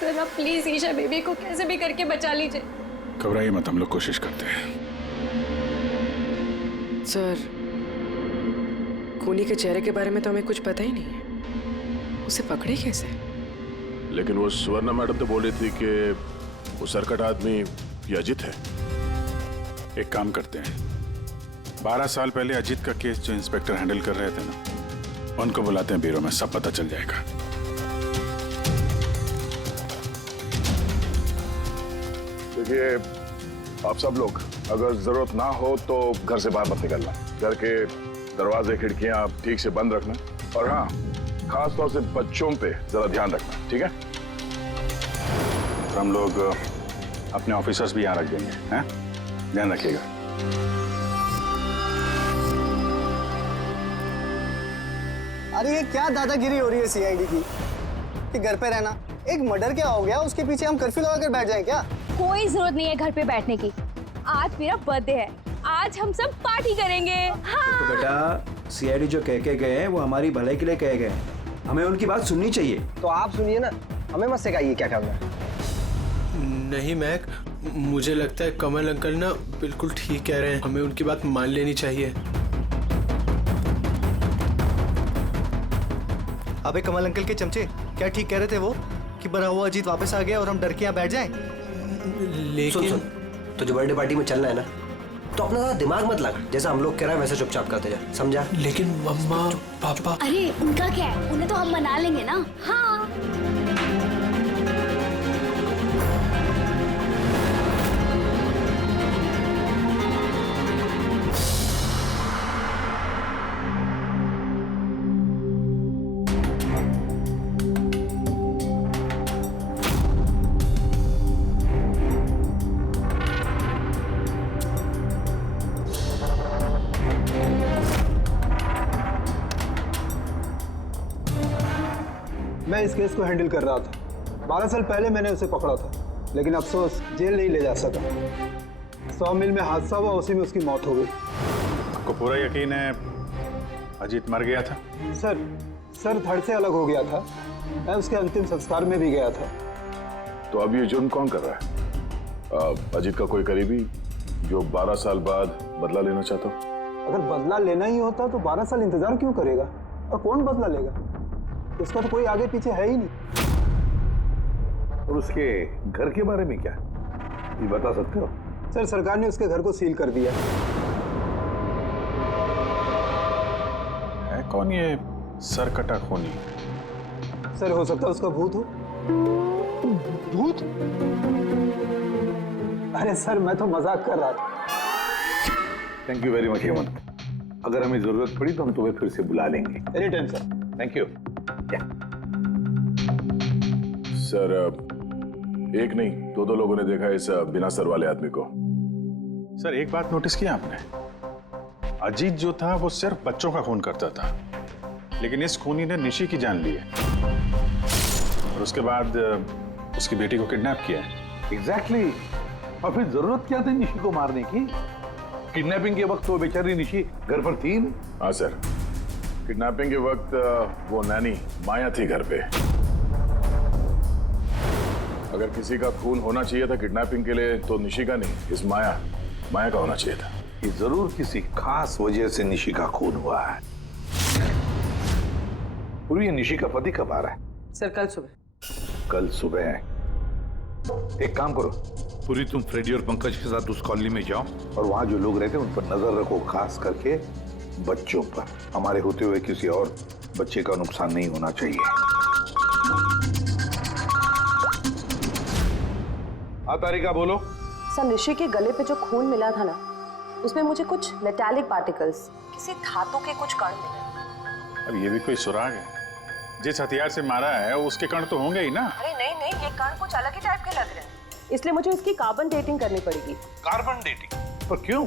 सर आप प्लीज ईशा बेबी को कैसे भी करके बचा लीजिए। घबराइए मत, हम लोग कोशिश करते हैं। सर खूनी के चेहरे के बारे में तो हमें कुछ पता ही नहीं है, उसे पकड़े कैसे? लेकिन वो सुवर्णा मैडम तो बोल रही थी कि वो सरकट आदमी ये अजित है। एक काम करते हैं, 12 साल पहले अजित का केस जो इंस्पेक्टर हैंडल कर रहे थे ना, उनको बुलाते हैं ब्यूरो में, सब पता चल जाएगा। देखिए आप सब लोग अगर जरूरत ना हो तो घर से बाहर मत निकलना। घर के दरवाजे खिड़कियां आप ठीक से बंद रखना, और हाँ खास तौर से बच्चों पे जरा ध्यान रखना, ठीक है? तो हम लोग अपने ऑफिसर्स भी यहाँ रख देंगे, हैं? ध्यान रखिएगा। अरे ये क्या दादागिरी हो रही है सीआईडी की कि घर पे रहना? एक मर्डर क्या हो गया, उसके पीछे हम कर्फ्यू लगाकर बैठ जाए क्या? कोई जरूरत नहीं है घर पे बैठने की। आज मेरा बर्थडे है, आज हम सब पार्टी करेंगे। हाँ। तो बेटा सीआईडी जो कह के गए हैं वो हमारी भलाई के लिए कहे गए, हमें उनकी बात सुननी चाहिए। तो आप सुनिए ना, हमें मत सिखाइए क्या करना है। नहीं महक, मुझे लगता है कमल अंकल ना बिल्कुल ठीक कह रहे हैं, हमें उनकी बात मान लेनी चाहिए। अबे कमल अंकल के चमचे, क्या ठीक कह रहे थे वो कि बना हुआ अजीत वापस आ गया और हम डर के यहाँ बैठ जाएं? लेकिन सुन, तुझे बर्थडे पार्टी में चलना है ना, तो अपना ज़्यादा दिमाग मत लगा, जैसा हम लोग कह रहे हैं वैसे चुपचाप करते जा, समझा? लेकिन मम्मा पापा। अरे उनका क्या है, उन्हें तो हम मना लेंगे ना। हाँ। मैं इस केस को हैंडल कर रहा था। 12 साल पहले मैंने उसे पकड़ा था, लेकिन अफसोस जेल नहीं ले जा सका। 100 मील में हादसा हुआ, उसी में उसकी मौत हो गई। आपको पूरा यकीन है अजीत मर गया था? सर धड़ से अलग हो गया था। मैं उसके अंतिम संस्कार में भी गया था। तो अब ये जुर्म कौन कर रहा है? अजीत का कोई करीबी जो 12 साल बाद बदला लेना चाहता हो? अगर बदला लेना ही होता तो 12 साल इंतजार क्यों करेगा? और कौन बदला लेगा? उसका तो कोई आगे पीछे है ही नहीं। और उसके घर के बारे में क्या ये बता सकते हो? सर सरकार ने उसके घर को सील कर दिया। है कौन ये सरकटा खूनी? सर हो सकता है उसका भूत हो। भूत? अरे सर मैं तो मजाक कर रहा था। Thank you very much Hemant, अगर हमें जरूरत पड़ी तो हम तुम्हें फिर से बुला लेंगे। Any time sir. Thank you. Sir एक नहीं दो लोगों ने देखा इस बिना सर वाले आदमी को। सर एक बात नोटिस किया आपने, अजीत जो था वो सिर्फ बच्चों का खून करता था, लेकिन इस खूनी ने निशी की जान ली है और उसके बाद उसकी बेटी को किडनैप किया है। एग्जैक्टली। और फिर जरूरत क्या थी निशी को मारने की? किडनैपिंग के वक्त वो बेचारी निशी घर पर थी। हाँ सर, किडनैपिंग के वक्त वो नैनी माया थी घर पे। अगर किसी का खून होना चाहिए था किडनैपिंग के लिए तो निशी का नहीं, इस माया का होना चाहिए था। ये जरूर किसी खास वजह से निशी का खून हुआ है। पूरी ये निशी का पति कब आ रहा है? सर कल सुबह। कल सुबह है। एक काम करो, पूरी तुम फ्रेडी और पंकज के साथ उस कॉलोनी में जाओ और वहां जो लोग रहते हैं उन पर नजर रखो, खास करके बच्चों पर। हमारे होते हुए किसी और बच्चे का नुकसान नहीं होना चाहिए। हाँ तारिका बोलो। सर निशी के गले पे जो खून मिला था ना, उसमें मुझे कुछ मेटालिक पार्टिकल्स, किसी धातु के कुछ कण मिले। अब ये भी कोई सुराग है? जिस हथियार से मारा है उसके कण तो होंगे ही ना। अरे नहीं नहीं, ये कण कुछ अलग ही टाइप के लग रहे हैं, इसलिए मुझे इसकी कार्बन डेटिंग करनी पड़ेगी। Carbon dating? पर क्यों?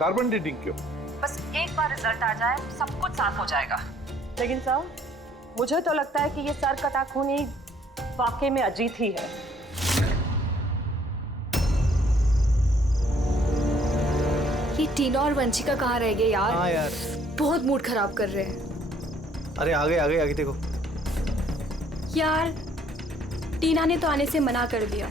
कार्बन डेटिंग क्यों? बस एक बार रिजल्ट आ जाए सब कुछ साफ हो जाएगा। लेकिन सर मुझे तो लगता है कि ये सर कटा खून ही वाकई में अजीत ही है। ये टीना और वंशिका कहाँ रह गए यार? हाँ यार, बहुत मूड खराब कर रहे हैं। अरे आगे देखो यार टीना ने तो आने से मना कर दिया।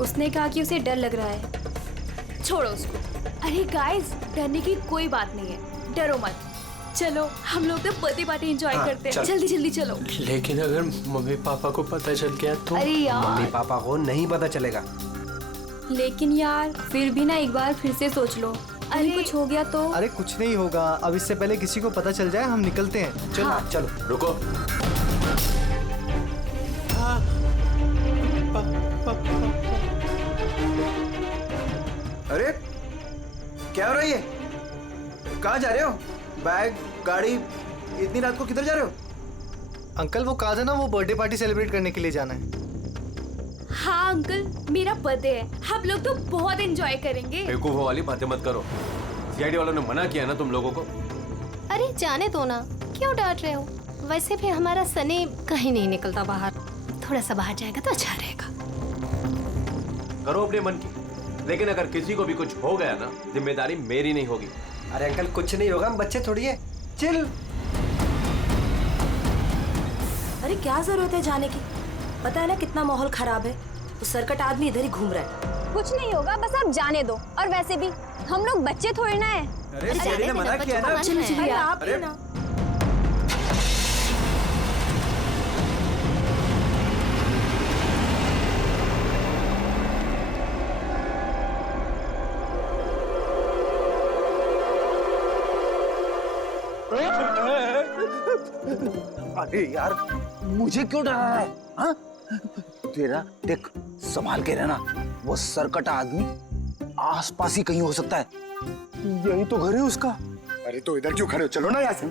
उसने कहा कि उसे डर लग रहा है। छोड़ो उसको। अरे गाइस, डरने की कोई बात नहीं है, डरो मत। चलो हम लोग तो बर्थडे पार्टी एंजॉय करते हैं। जल्दी जल्दी चलो। लेकिन अगर मम्मी पापा को पता चल गया तो? अरे यार, मम्मी पापा को नहीं पता चलेगा। लेकिन यार फिर भी ना एक बार फिर से सोच लो। अरे कुछ हो गया तो? अरे कुछ नहीं होगा, अब इससे पहले किसी को पता चल जाए हम निकलते हैं। चलो हाँ। चलो रुको। अरे क्या हो रहा है ये? कहाँ जा रहे हो? बैग, गाड़ी, इतनी रात को किधर जा रहे हो? अंकल वो कहा था ना, वो बर्थडे पार्टी सेलिब्रेट करने के लिए जाना है। हाँ अंकल, मेरा बर्थडे है, हम लोग तो बहुत एंजॉय करेंगे। बेवकूफों वाली बातें मत करो। सीआईडी वालों ने मना किया ना तुम लोगों को। अरे जाने दो ना, क्यों डांट रहे हो? वैसे भी हमारा सनी कहीं नहीं निकलता बाहर, थोड़ा सा बाहर जाएगा तो अच्छा रहेगा। करो अपने मन की, लेकिन अगर किसी को भी कुछ हो गया ना, जिम्मेदारी मेरी नहीं होगी। अरे अंकल कुछ नहीं होगा, हम बच्चे थोड़ी है, चिल। अरे क्या जरूरत है जाने की? पता है ना कितना माहौल खराब है, तो सरकट आदमी इधर ही घूम रहा है। कुछ नहीं होगा, बस आप जाने दो। और वैसे भी हम लोग बच्चे थोड़े ना है। अरे सीआईडी ने मना किया ना। चलो चलिए आप ही ना। अरे यार मुझे क्यों डरा रहा है? हाँ? तेरा देख, संभाल के रहना। वो सरकटा आदमी आसपास ही कहीं हो सकता है। यही तो घर है उसका। अरे तो इधर क्यों खड़े हो? चलो ना यहाँ से।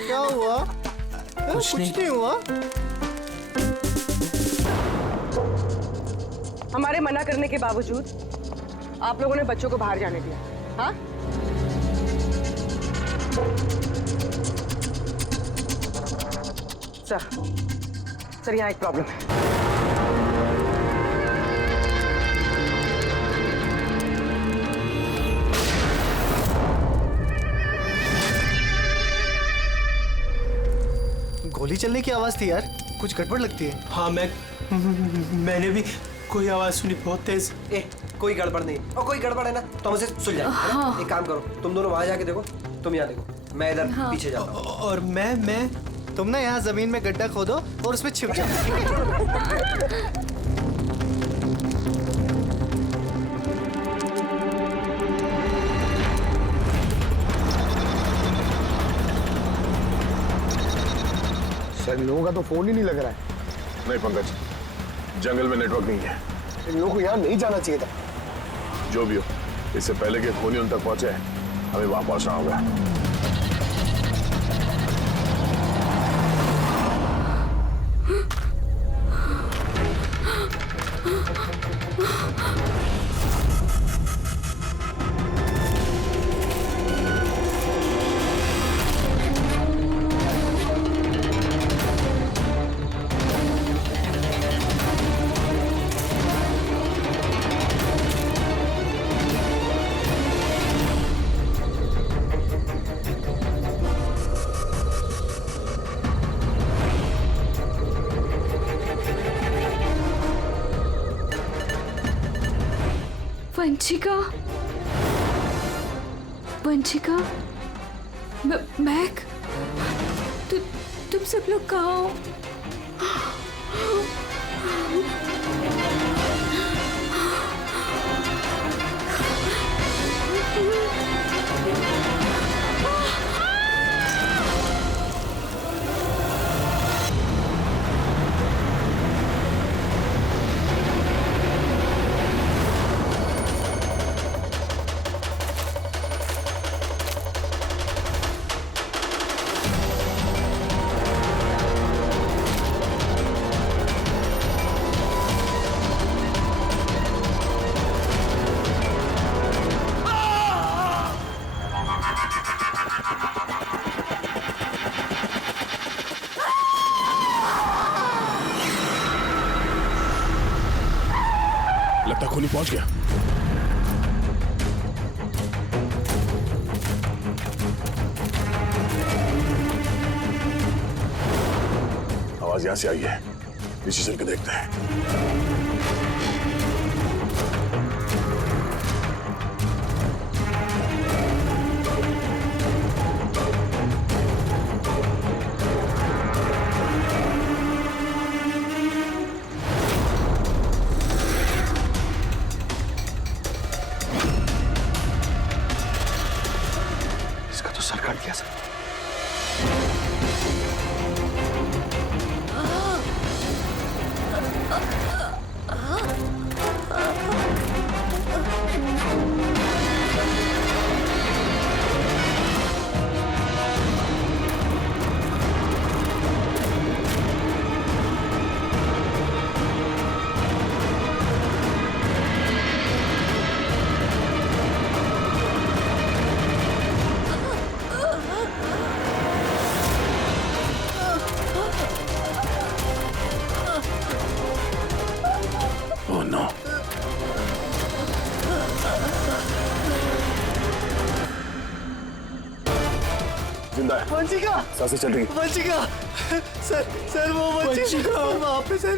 क्या हुआ? कुछ नहीं हुआ। हमारे मना करने के बावजूद आप लोगों ने बच्चों को बाहर जाने दिया। हाँ? सर यहाँ एक प्रॉब्लम है। गोली चलने की आवाज थी यार, कुछ गड़बड़ लगती है। हाँ मैंने भी कोई आवाज सुनी, बहुत तेज। कोई गड़बड़ नहीं, और कोई गड़बड़ है ना तो मुझे सुन जाए। हाँ। एक काम करो, तुम दोनों वहां जाके देखो, तुम यहाँ देखो, मैं इधर पीछे जाता हूँ। और मैं तुम ना यहाँ जमीन में गड्ढा खोदो और उसमें छिप जाओ। सर लोगों का तो फोन ही नहीं लग रहा है। नहीं पंकज, जंगल में नेटवर्क नहीं है। इन लोगों को यहाँ नहीं जाना चाहिए था। जो भी हो, इससे पहले कि खूनी उन तक पहुंचे, हमें वहां पहुंचना होगा। वंशिका, वंशिका, मैक, तुम सब लोग कहाँ हो? लगता खूनी पहुंच गया। आवाज यहां से आई है, पीछे चल के देखते हैं। इसका तो सर काट दिया सर। Oh no. जिंदा है। वंशिका, सांसें चल रही हैं। वंशिका, सर वो वंशिका वहाँ पे सर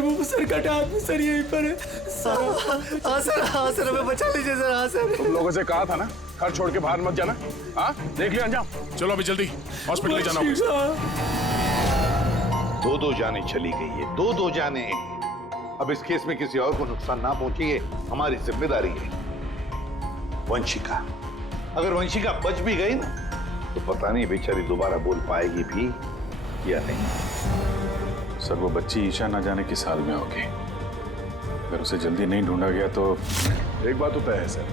वो सर कटा आदमी सर यहीं पर है। हाँ सर हमें बचा लीजिए सर। हाँ सर, तुम लोगों से कहा था ना घर छोड़ के बाहर मत जाना। हाँ देख लिया अंजाम। चलो अभी जल्दी हॉस्पिटल ले जाना होगा। दो जाने चली गई है, दो जाने। अब इस केस में किसी और को नुकसान ना पहुंचे ये हमारी जिम्मेदारी है। वंशिका, अगर वंशिका बच भी गई ना तो पता नहीं बेचारी दोबारा बोल पाएगी भी या नहीं। सर वो बच्ची ईशा ना जाने किस हाल में होगी। अगर उसे जल्दी नहीं ढूंढा गया तो एक बात तो तय है सर,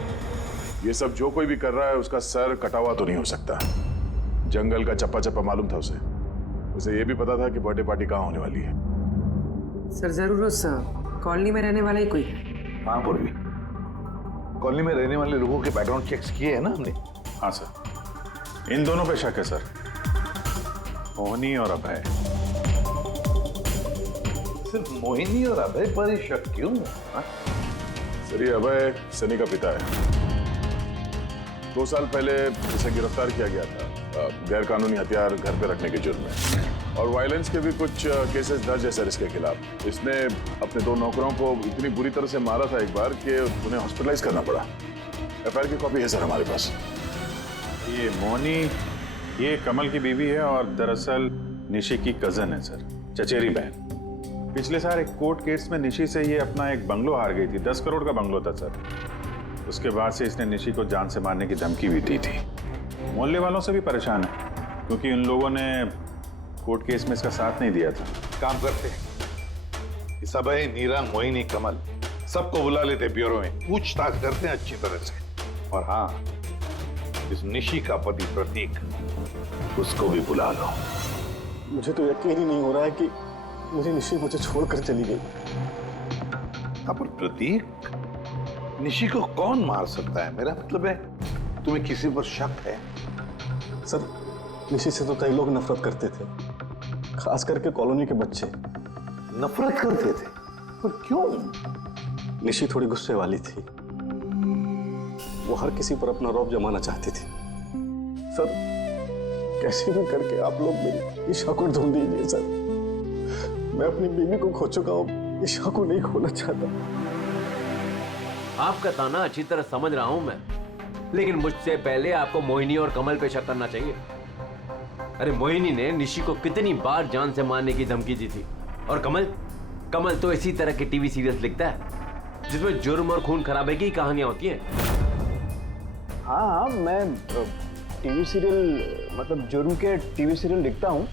ये सब जो कोई भी कर रहा है उसका सर कटा हुआ तो नहीं हो सकता। जंगल का चप्पा चप्पा मालूम था उसे ये भी पता था कि बर्थडे पार्टी कहाँ होने वाली है। सर जरूर उस कॉलोनी में रहने वाला ही कोई है। हाँ पूर्वी, कॉलोनी में रहने वाले लोगों के बैकग्राउंड चेक्स किए हैं ना हमने। हाँ सर, इन दोनों पे शक है सर, मोहिनी और अभय। सिर्फ मोहिनी और अभय पर ही शक क्यों? सर ये अभय सनी का पिता है। 2 साल पहले इसे गिरफ्तार किया गया था गैर कानूनी हथियार घर पे रखने के जुर्म में, और वायलेंस के भी कुछ केसेस दर्ज है सर इसके खिलाफ। इसने अपने 2 नौकरों को इतनी बुरी तरह से मारा था एक बार कि उन्हें हॉस्पिटलाइज करना पड़ा। एफआईआर की कॉपी है सर हमारे पास। ये मोहिनी ये कमल की बीवी है और दरअसल निशी की कजन है सर, चचेरी बहन। पिछले साल एक कोर्ट केस में निशी से ये अपना एक बंगलो हार गई थी। 10 करोड़ का बंगलो था सर। उसके बाद से इसने निशी को जान से मारने की धमकी भी दी थी। मोहल्ले वालों से भी परेशान है क्योंकि उन लोगों ने कोर्ट केस में इसका साथ नहीं दिया था। काम करते हैं, इस अभय, नीरा, मोहिनी, कमल सबको बुला लेते ब्यूरो में, पूछताछ करते हैं अच्छी तरह से। और हाँ, इस निशी का पति प्रतीक, उसको भी बुला लो। मुझे तो यकीन ही नहीं हो रहा है कि मुझे निशी मुझे छोड़कर चली गई। पर प्रतीक, निशी को कौन मार सकता है? मेरा मतलब है तुम्हें किसी पर शक है? सर निशी से तो कई लोग नफरत करते थे, खास करके कॉलोनी के बच्चे। नफरत करते थे? पर क्यों? निशी थोड़ी गुस्से वाली थी, वो हर किसी पर अपना रौब जमाना चाहती थी। सर कैसे भी करके आप लोग मेरी ईशा को ढूंढ दीजिए सर। मैं अपनी बीवी को खो चुका हूँ, ईशा को नहीं खोना चाहता। आपका ताना अच्छी तरह समझ रहा हूं मैं, लेकिन मुझसे पहले आपको मोहिनी और कमल पे शक करना चाहिए। अरे मोहिनी ने निशी को कितनी बार जान से मारने की धमकी दी थी, और कमल तो इसी तरह के टीवी सीरियल्स लिखता है जिसमें जुर्म और खून खराबे की कहानियां होती हैं। हाँ, मैं टीवी सीरियल मतलब जुर्म के टीवी सीरियल लिखता हूँ,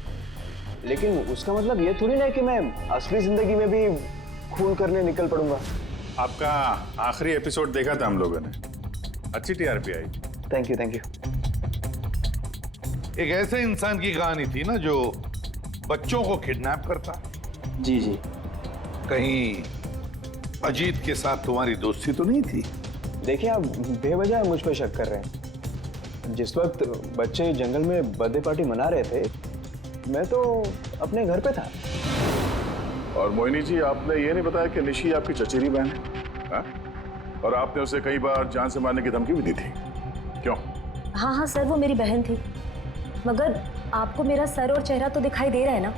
लेकिन उसका मतलब ये थोड़ी ना कि मैं असली जिंदगी में भी खून करने निकल पड़ूंगा। आपका आखिरी एपिसोड देखा था हम लोगों ने, अच्छी टीआरपी आई। Thank you. एक ऐसे इंसान की कहानी थी ना जो बच्चों को किडनैप करता। जी। कहीं अजीत के साथ तुम्हारी दोस्ती तो नहीं थी? देखिए, आप बेवजह मुझ पर शक कर रहे हैं। जिस वक्त बच्चे जंगल में बर्थडे पार्टी मना रहे थे, मैं तो अपने घर पे था। और मोहिनी जी, आपने ये नहीं बताया कि निशी आपकी चचेरी बहन है, हा? और आपने उसे कई बार जान से मारने की धमकी भी दी थी, क्यों? हाँ सर, वो मेरी बहन थी, मगर आपको मेरा सर और चेहरा तो दिखाई दे रहा है ना।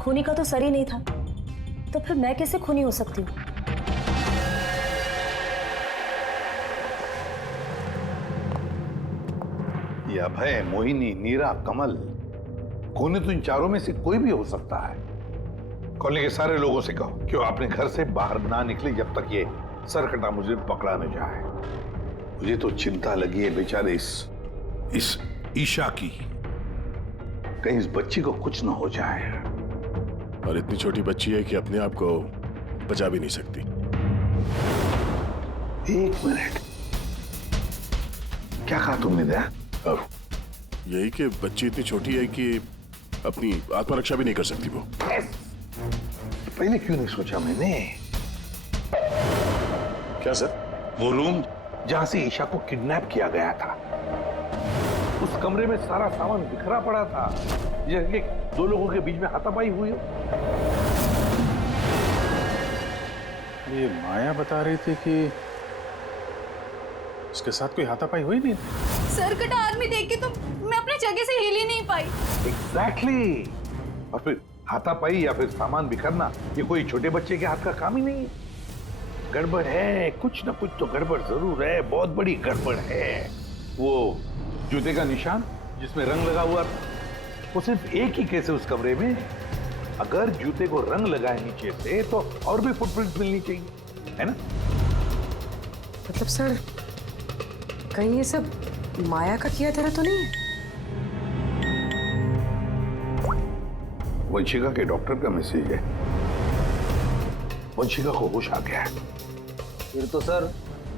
खूनी का तो सर ही नहीं था, तो फिर मैं कैसे खूनी हो सकती हूँ? ये अभय, मोहिनी, नीरा, कमल, खूनी तो इन चारों में से कोई भी हो सकता है। कॉलोनी के सारे लोगों से कहो कि वो अपने घर से बाहर ना निकले जब तक ये सरकटा मुजरिम पकड़ा न जाए। मुझे तो चिंता लगी है बेचारे इस ईशा की, कहीं इस बच्ची को कुछ न हो जाए। और इतनी छोटी बच्ची है कि अपने आप को बचा भी नहीं सकती। एक मिनट, क्या कहा तुमने दया? अब यही कि बच्ची इतनी छोटी है कि अपनी आत्मरक्षा भी नहीं कर सकती वो। पहले क्यों नहीं सोचा मैंने? क्या सर? वो रूम जहां से ईशा को किडनैप किया गया था, उस कमरे में सारा सामान बिखरा पड़ा था, जैसे दो लोगों के बीच में हाथापाई हुई हो। ये माया बता रही थी कि उसके साथ कोई हाथापाई हुई नहीं। सरकटा आदमी देख के तो मैं अपनी जगह से हिल ही नहीं पाई। एग्जैक्टली। और फिर हाथापाई या फिर सामान बिखरना, ये कोई छोटे बच्चे के हाथ का काम ही नहीं। गड़बड़ है, कुछ ना कुछ तो गड़बड़ जरूर है, बहुत बड़ी गड़बड़ है। वो जूते का निशान जिसमें रंग लगा हुआ था, वो सिर्फ एक ही केस है उस कमरे में। अगर जूते को रंग लगाए नीचे से तो और भी फुटप्रिंट मिलनी चाहिए, है ना? मतलब सर, कहीं ये सब माया का किया तरह तो नहीं है? वंशिका के डॉक्टर का मैसेज है। वंशिका को होश आ गया है। फिर तो सर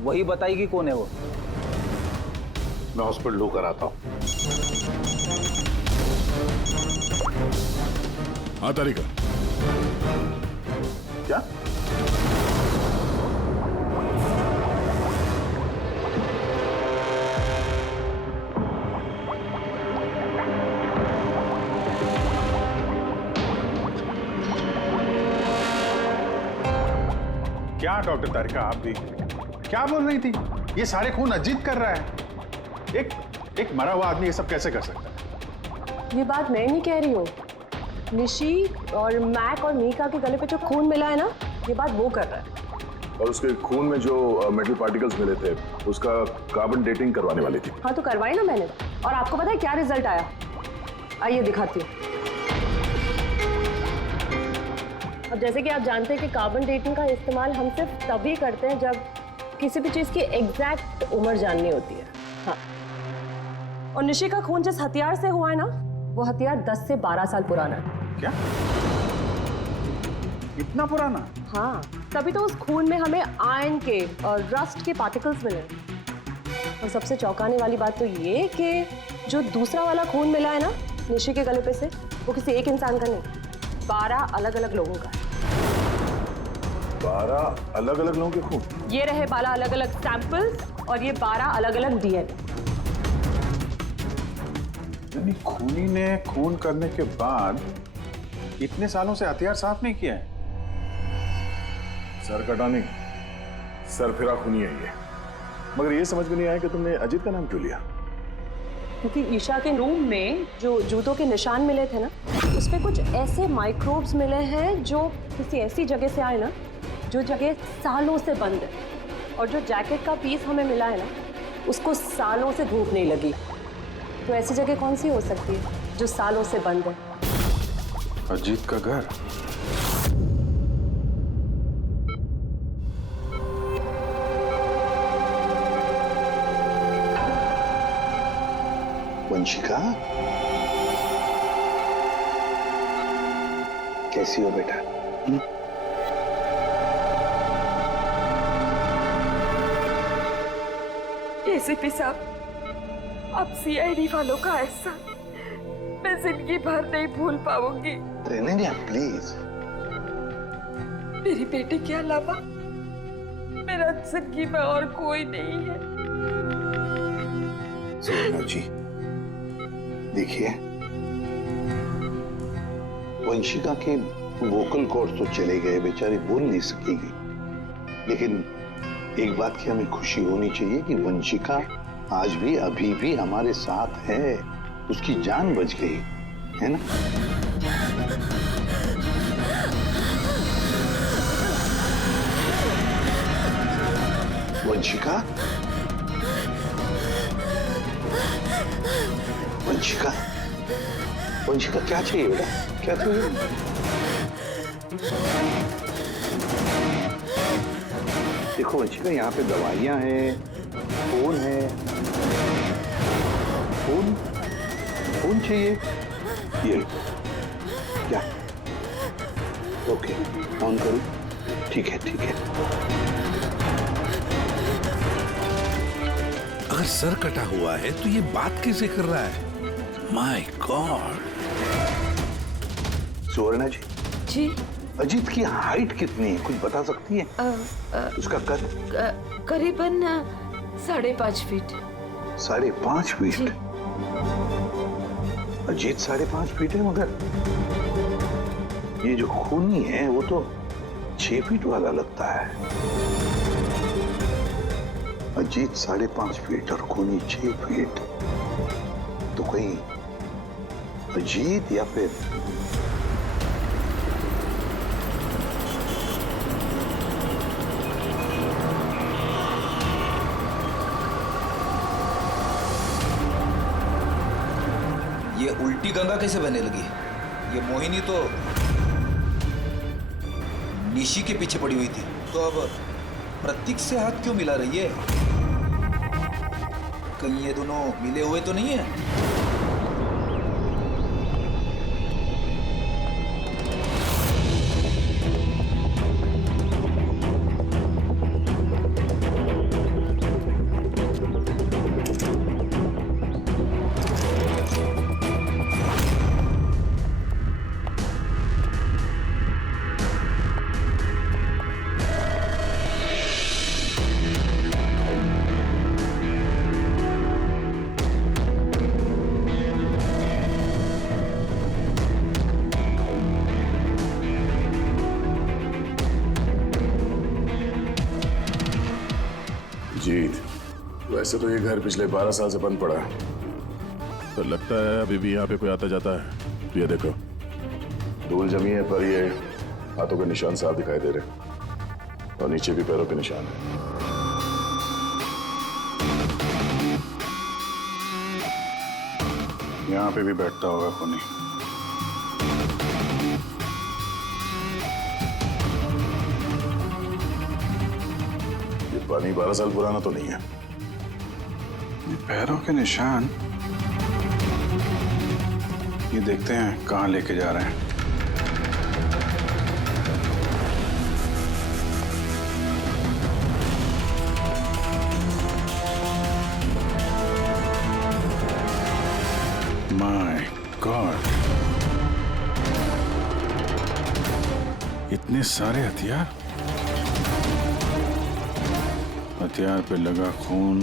वही बताएगी कौन है वो। मैं हॉस्पिटल होकर आता हूं। हाँ तारिका, क्या? क्या डॉक्टर तारिका, आप भी क्या बोल रही थी? ये सारे खून अजीत कर रहा है। एक मरा हुआ आदमी ये सब कैसे कर सकता है? ये बात मैं नहीं कह रही हूँ। निशी और मैक और मीका के गले पे जो खून मिला है ना, ये बात वो कर रहा है। और उसके खून में जो मेटल पार्टिकल्स मिले थे, उसका कार्बन डेटिंग करवाने वाली थी। हाँ, तो करवाई ना मैंने। और आपको पता है क्या रिजल्ट आया? आइए दिखाती हूँ। अब जैसे कि आप जानते हैं कि कार्बन डेटिंग का इस्तेमाल हम सिर्फ तभी करते हैं जब किसी भी चीज़ की एग्जैक्ट उम्र जाननी होती है। हाँ, और निशी का खून जिस हथियार से हुआ है ना, वो हथियार 10 से 12 साल पुराना है। क्या? इतना पुराना? हाँ, तभी तो उस खून में हमें आयरन के और रस्ट के पार्टिकल्स मिले। और सबसे चौंकाने वाली बात तो ये कि जो दूसरा वाला खून मिला है ना निशी के गले पे से, वो किसी एक इंसान का नहीं, 12 अलग अलग लोगों का है। 12 अलग अलग लोगों के खून? ये रहे 12 अलग अलग सैंपल्स और ये 12 अलग अलग डीएनए। यानी खूनी ने खून करने के बाद इतने सालों से हथियार साफ नहीं किया है। सर कटाने, सर फिरा खूनी है ये। मगर ये समझ में नहीं आया कि तुमने अजीत का नाम क्यों लिया? क्योंकि ईशा के रूम में जो जूतों के निशान मिले थे ना, उसपे कुछ ऐसे माइक्रोब्स मिले हैं जो किसी ऐसी जगह से आए ना, जो जगह सालों से बंद है। और जो जैकेट का पीस हमें मिला है ना, उसको सालों से धूप नहीं लगी। तो ऐसी जगह कौन सी हो सकती है जो सालों से बंद है? अजीत का घर। वंशिका, कैसी हो बेटा? एसीपी साहब, अब सीआईडी वालों का एहसान मैं जिंदगी भर नहीं भूल पाऊंगी। रेनेलिया प्लीज। मेरी बेटी के अलावा मेरा जिंदगी में और कोई नहीं है। सुवर्णा जी, देखिए, वंशिका के वोकल कॉर्ड तो चले गए, बेचारी बोल नहीं सकेगी, लेकिन एक बात की हमें खुशी होनी चाहिए कि वंशिका आज भी अभी भी हमारे साथ है, उसकी जान बच गई है ना? वंशिका, वंशिका, वंशिका, क्या चाहिए बेटा? क्या चाहिए? देखो वंशिका, यहाँ पे दवाइयाँ हैं, फोन है। फोन फोन चाहिए? ये क्या? ओके, ऑन करूँ? ठीक है, ठीक है। अगर सर कटा हुआ है तो ये बात कैसे कर रहा है? My god. सुवर्णा जी। जी। अजीत की हाइट कितनी है, कुछ बता सकती है? उसका कद? करीबन 5.5 फीट। 5.5 फीट? अजीत 5.5 फीट है, मगर ये जो खूनी है वो तो 6 फीट वाला लगता है। अजीत 5.5 फीट और खूनी 6 फीट, तो कहीं अजीत या फिर ये उल्टी गंगा कैसे बहने लगी? ये मोहिनी तो निशी के पीछे पड़ी हुई थी, तो अब प्रतीक से हाथ क्यों मिला रही है? कहीं ये दोनों मिले हुए तो नहीं है? जीत, वैसे तो ये घर पिछले 12 साल से बंद पड़ा है, तो लगता है अभी भी यहाँ पे कोई आता जाता है। ये देखो, धूल जमी है, पर ये हाथों के निशान साफ दिखाई दे रहे, और नीचे भी पैरों के निशान है। यहाँ पे भी बैठता होगा खूनी। पानी 12 साल पुराना तो नहीं है। ये पैरों के निशान, ये देखते हैं कहाँ लेके जा रहे हैं। माय गॉड, इतने सारे हथियार। हथियार पे लगा खून।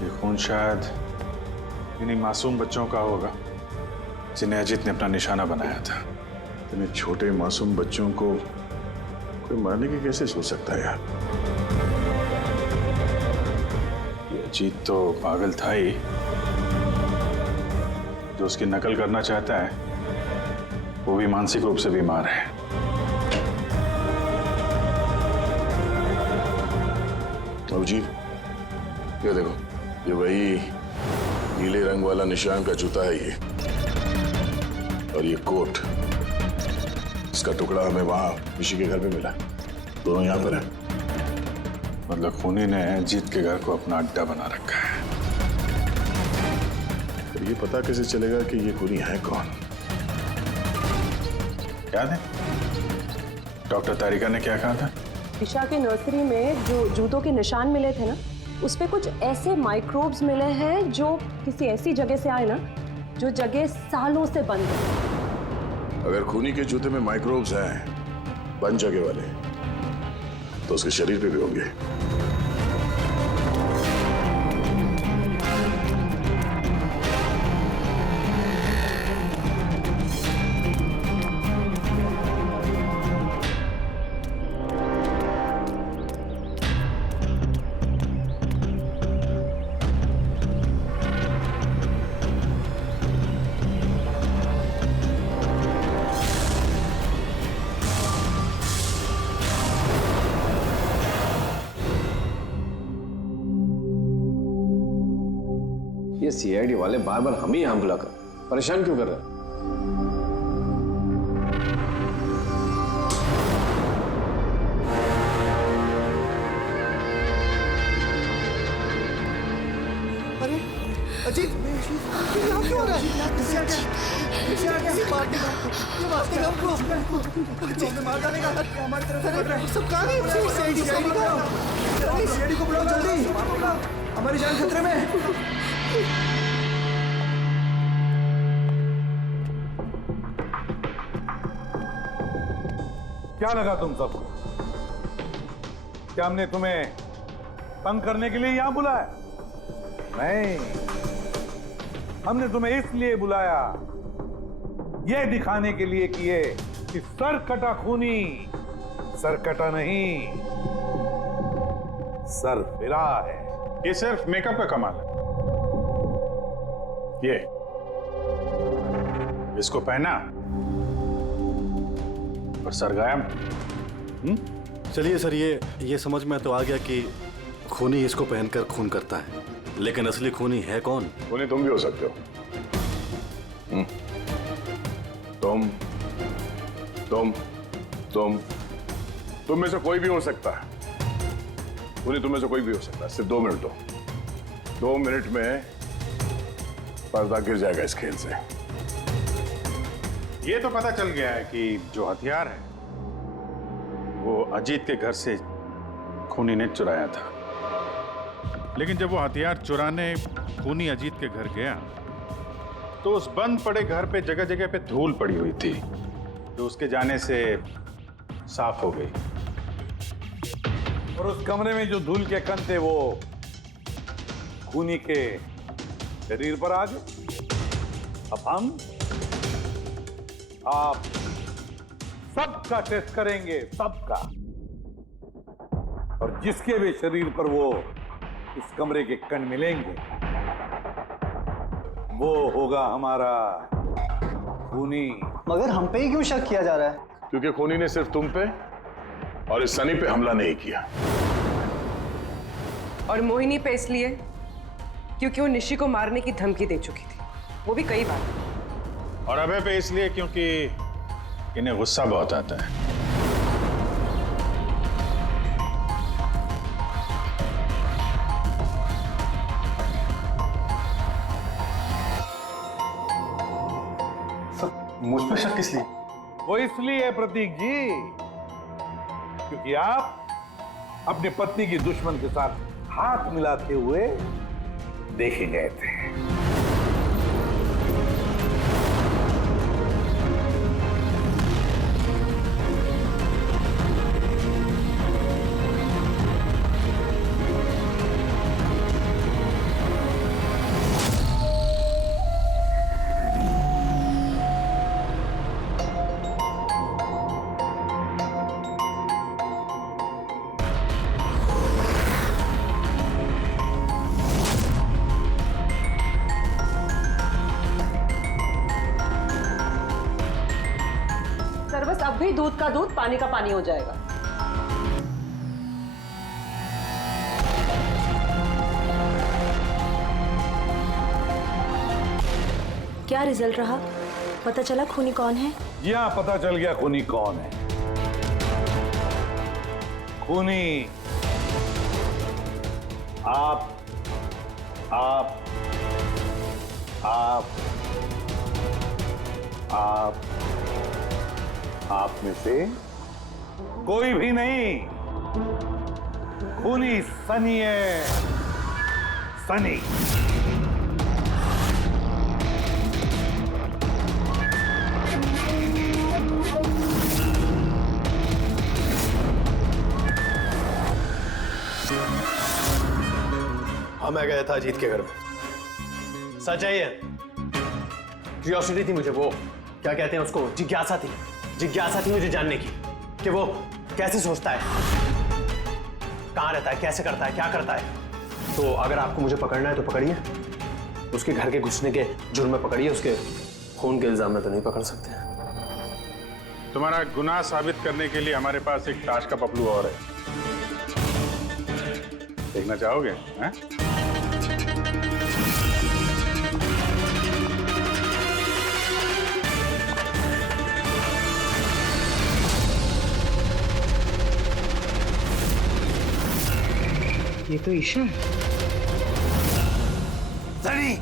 ये खून शायद इन्हीं मासूम बच्चों का होगा जिन्हें अजीत ने अपना निशाना बनाया था। इतने छोटे मासूम बच्चों को कोई मारने की कैसे सोच सकता है यार? ये अजीत तो पागल था ही, जो उसकी नकल करना चाहता है वो भी मानसिक रूप से बीमार है। अब जी ये देखो, ये वही नीले रंग वाला निशान का जूता है ये, और ये कोट, इसका टुकड़ा हमें वहां ऋषि के घर में मिला। दोनों यहाँ पर हैं। मतलब खूनी ने अजीत के घर को अपना अड्डा बना रखा है। तो ये पता कैसे चलेगा कि ये खूनी है कौन? याद है डॉक्टर तारिका ने क्या कहा था? ईशा के नर्सरी में जो जूतों के निशान मिले थे ना, उस पे कुछ ऐसे माइक्रोब्स मिले हैं जो किसी ऐसी जगह से आए ना, जो जगह सालों से बंद है। अगर खूनी के जूते में माइक्रोब्स हैं, बंद जगह वाले, तो उसके शरीर पे भी होंगे। ये सीआईडी वाले बार बार हमें यहाँ बुलाकर परेशान क्यों कर रहे हैं? अरे अजीत, यहाँ क्यों हो रहा है? किसी आ गया, किसी आ गया, मार देगा, मार देगा हमको, हमें मार डालेगा, हमारी तरफ से बढ़ रहा है। सब कहाँ गए? सीआईडी को, सीआईडी को बुलाओ जल्दी, हमारी जान खतरे में है। क्या लगा तुम सबको? क्या हमने तुम्हें तंग करने के लिए यहां बुलाया? नहीं, हमने तुम्हें इसलिए बुलाया, यह दिखाने के लिए कि ये कि सर कटा खूनी सर कटा नहीं, सर फिरा है। ये सिर्फ मेकअप का कमाल है। ये इसको पहना और सर गायब। चलिए सर, ये समझ में तो आ गया कि खूनी इसको पहनकर खून करता है, लेकिन असली खूनी है कौन? खूनी तुम भी हो सकते हो। तुम में से कोई भी हो सकता है। खूनी तुम में से कोई भी हो सकता है। सिर्फ 2 मिनट दो। 2 मिनट में पर्दा गिर जाएगा इस खेल से। ये तो पता चल गया है कि जो हथियार है वो अजीत के घर से खूनी ने चुराया था। लेकिन जब वो हथियार चुराने खूनी अजीत के घर गया तो उस बंद पड़े घर पे जगह जगह पे धूल पड़ी हुई थी, जो उसके जाने से साफ हो गई। और उस कमरे में जो धूल के कण थे वो खूनी के शरीर पर आ गए। अब आप सबका टेस्ट करेंगे, सबका, और जिसके भी शरीर पर वो इस कमरे के कण मिलेंगे वो होगा हमारा खूनी। मगर हम पे ही क्यों शक किया जा रहा है? क्योंकि खूनी ने सिर्फ तुम पे और इस सनी पे हमला नहीं किया। और मोहिनी पे इसलिए क्योंकि वो निशी को मारने की धमकी दे चुकी थी, वो भी कई बार। और अभय पे इसलिए क्योंकि इन्हें गुस्सा बहुत आता है। मुझ पर शक किस लिए? वो इसलिए प्रतीक जी क्योंकि आप अपनी पत्नी की दुश्मन के साथ हाथ मिलाते हुए देखे गए थे। ही दूध का दूध पानी का पानी हो जाएगा। क्या रिजल्ट रहा? पता चला खूनी कौन है? जी हाँ, पता चल गया खूनी कौन है। खूनी आप में से कोई भी नहीं। खूनी सनी है, सनी। हाँ, मैं गया था अजीत के घर में। सच है ये। क्यूरियोसिटी थी मुझे, वो क्या कहते हैं उसको, जिज्ञासा थी मुझे जानने की कि वो कैसे सोचता है, कहाँ रहता है, कैसे करता है, क्या करता है। तो अगर आपको मुझे पकड़ना है तो पकड़िए, उसके घर के घुसने के जुर्म में पकड़िए, उसके खून के इल्जाम में तो नहीं पकड़ सकते। तुम्हारा गुनाह साबित करने के लिए हमारे पास एक ताश का पपलू और है, देखना चाहोगे? हैं? ये तो ईशा है। सनी,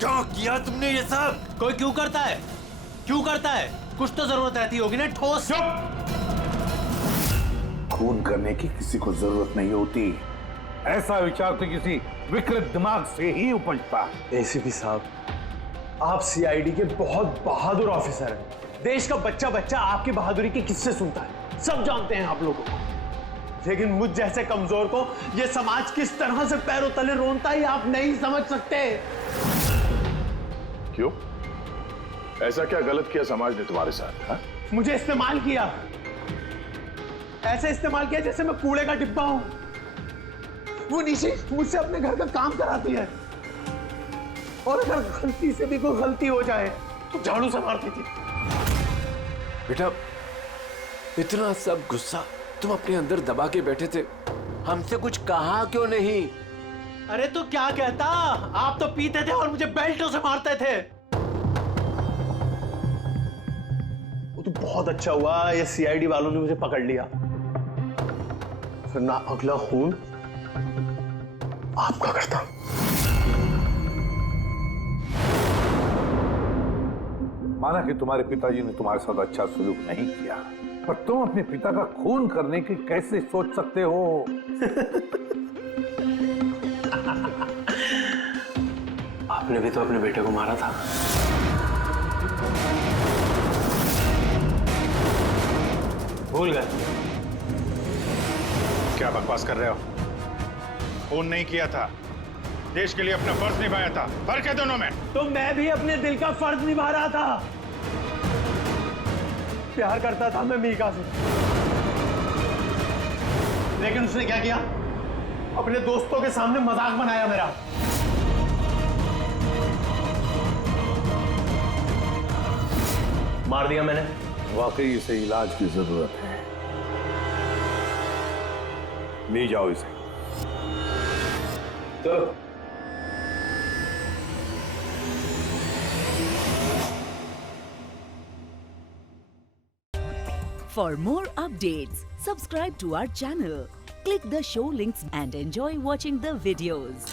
क्यों किया तुमने ये सब? कोई क्यों करता है? कुछ तो जरूरत रहती होगी ना, ठोस। खून करने की किसी को जरूरत नहीं होती। ऐसा विचार तो किसी विकृत दिमाग से ही उपजता। एसीपी साहब, आप सीआईडी के बहुत बहादुर ऑफिसर हैं। देश का बच्चा बच्चा आपकी बहादुरी के किस्से सुनता है, सब जानते हैं आप लोगों को। लेकिन मुझ जैसे कमजोर को ये समाज किस तरह से पैरों तले रोनता है आप नहीं समझ सकते। क्यों? ऐसा क्या गलत किया समाज ने तुम्हारे साथ? हा? मुझे इस्तेमाल किया, ऐसे इस्तेमाल किया जैसे मैं कूड़े का डिब्बा हूं। वो निशी मुझसे अपने घर का काम कराती है, और अगर गलती से भी कोई गलती हो जाए तो झाड़ू से मारती थी। बेटा, इतना सब गुस्सा तुम अपने अंदर दबा के बैठे थे, हमसे कुछ कहा क्यों नहीं? अरे तो क्या कहता, आप तो पीते थे और मुझे बेल्टों से मारते थे। वो तो बहुत अच्छा हुआ ये सीआईडी वालों ने मुझे पकड़ लिया, फिर ना अगला खून आपका करता। माना कि तुम्हारे पिताजी ने तुम्हारे साथ अच्छा सलूक नहीं किया, पर तुम अपने पिता का खून करने की कैसे सोच सकते हो? आपने भी तो अपने बेटे को मारा था। भूल गए? क्या बकवास कर रहे हो? खून नहीं किया था, देश के लिए अपना फर्ज निभाया था। फर्क है दोनों में। तो मैं भी अपने दिल का फर्ज निभा रहा था। प्यार करता था मैं मीका से, लेकिन उसने क्या किया, अपने दोस्तों के सामने मजाक बनाया मेरा। मार दिया मैंने। वाकई इसे इलाज की जरूरत है, ले जाओ इसे। तो For more updates, subscribe to our channel, click the show links and enjoy watching the videos.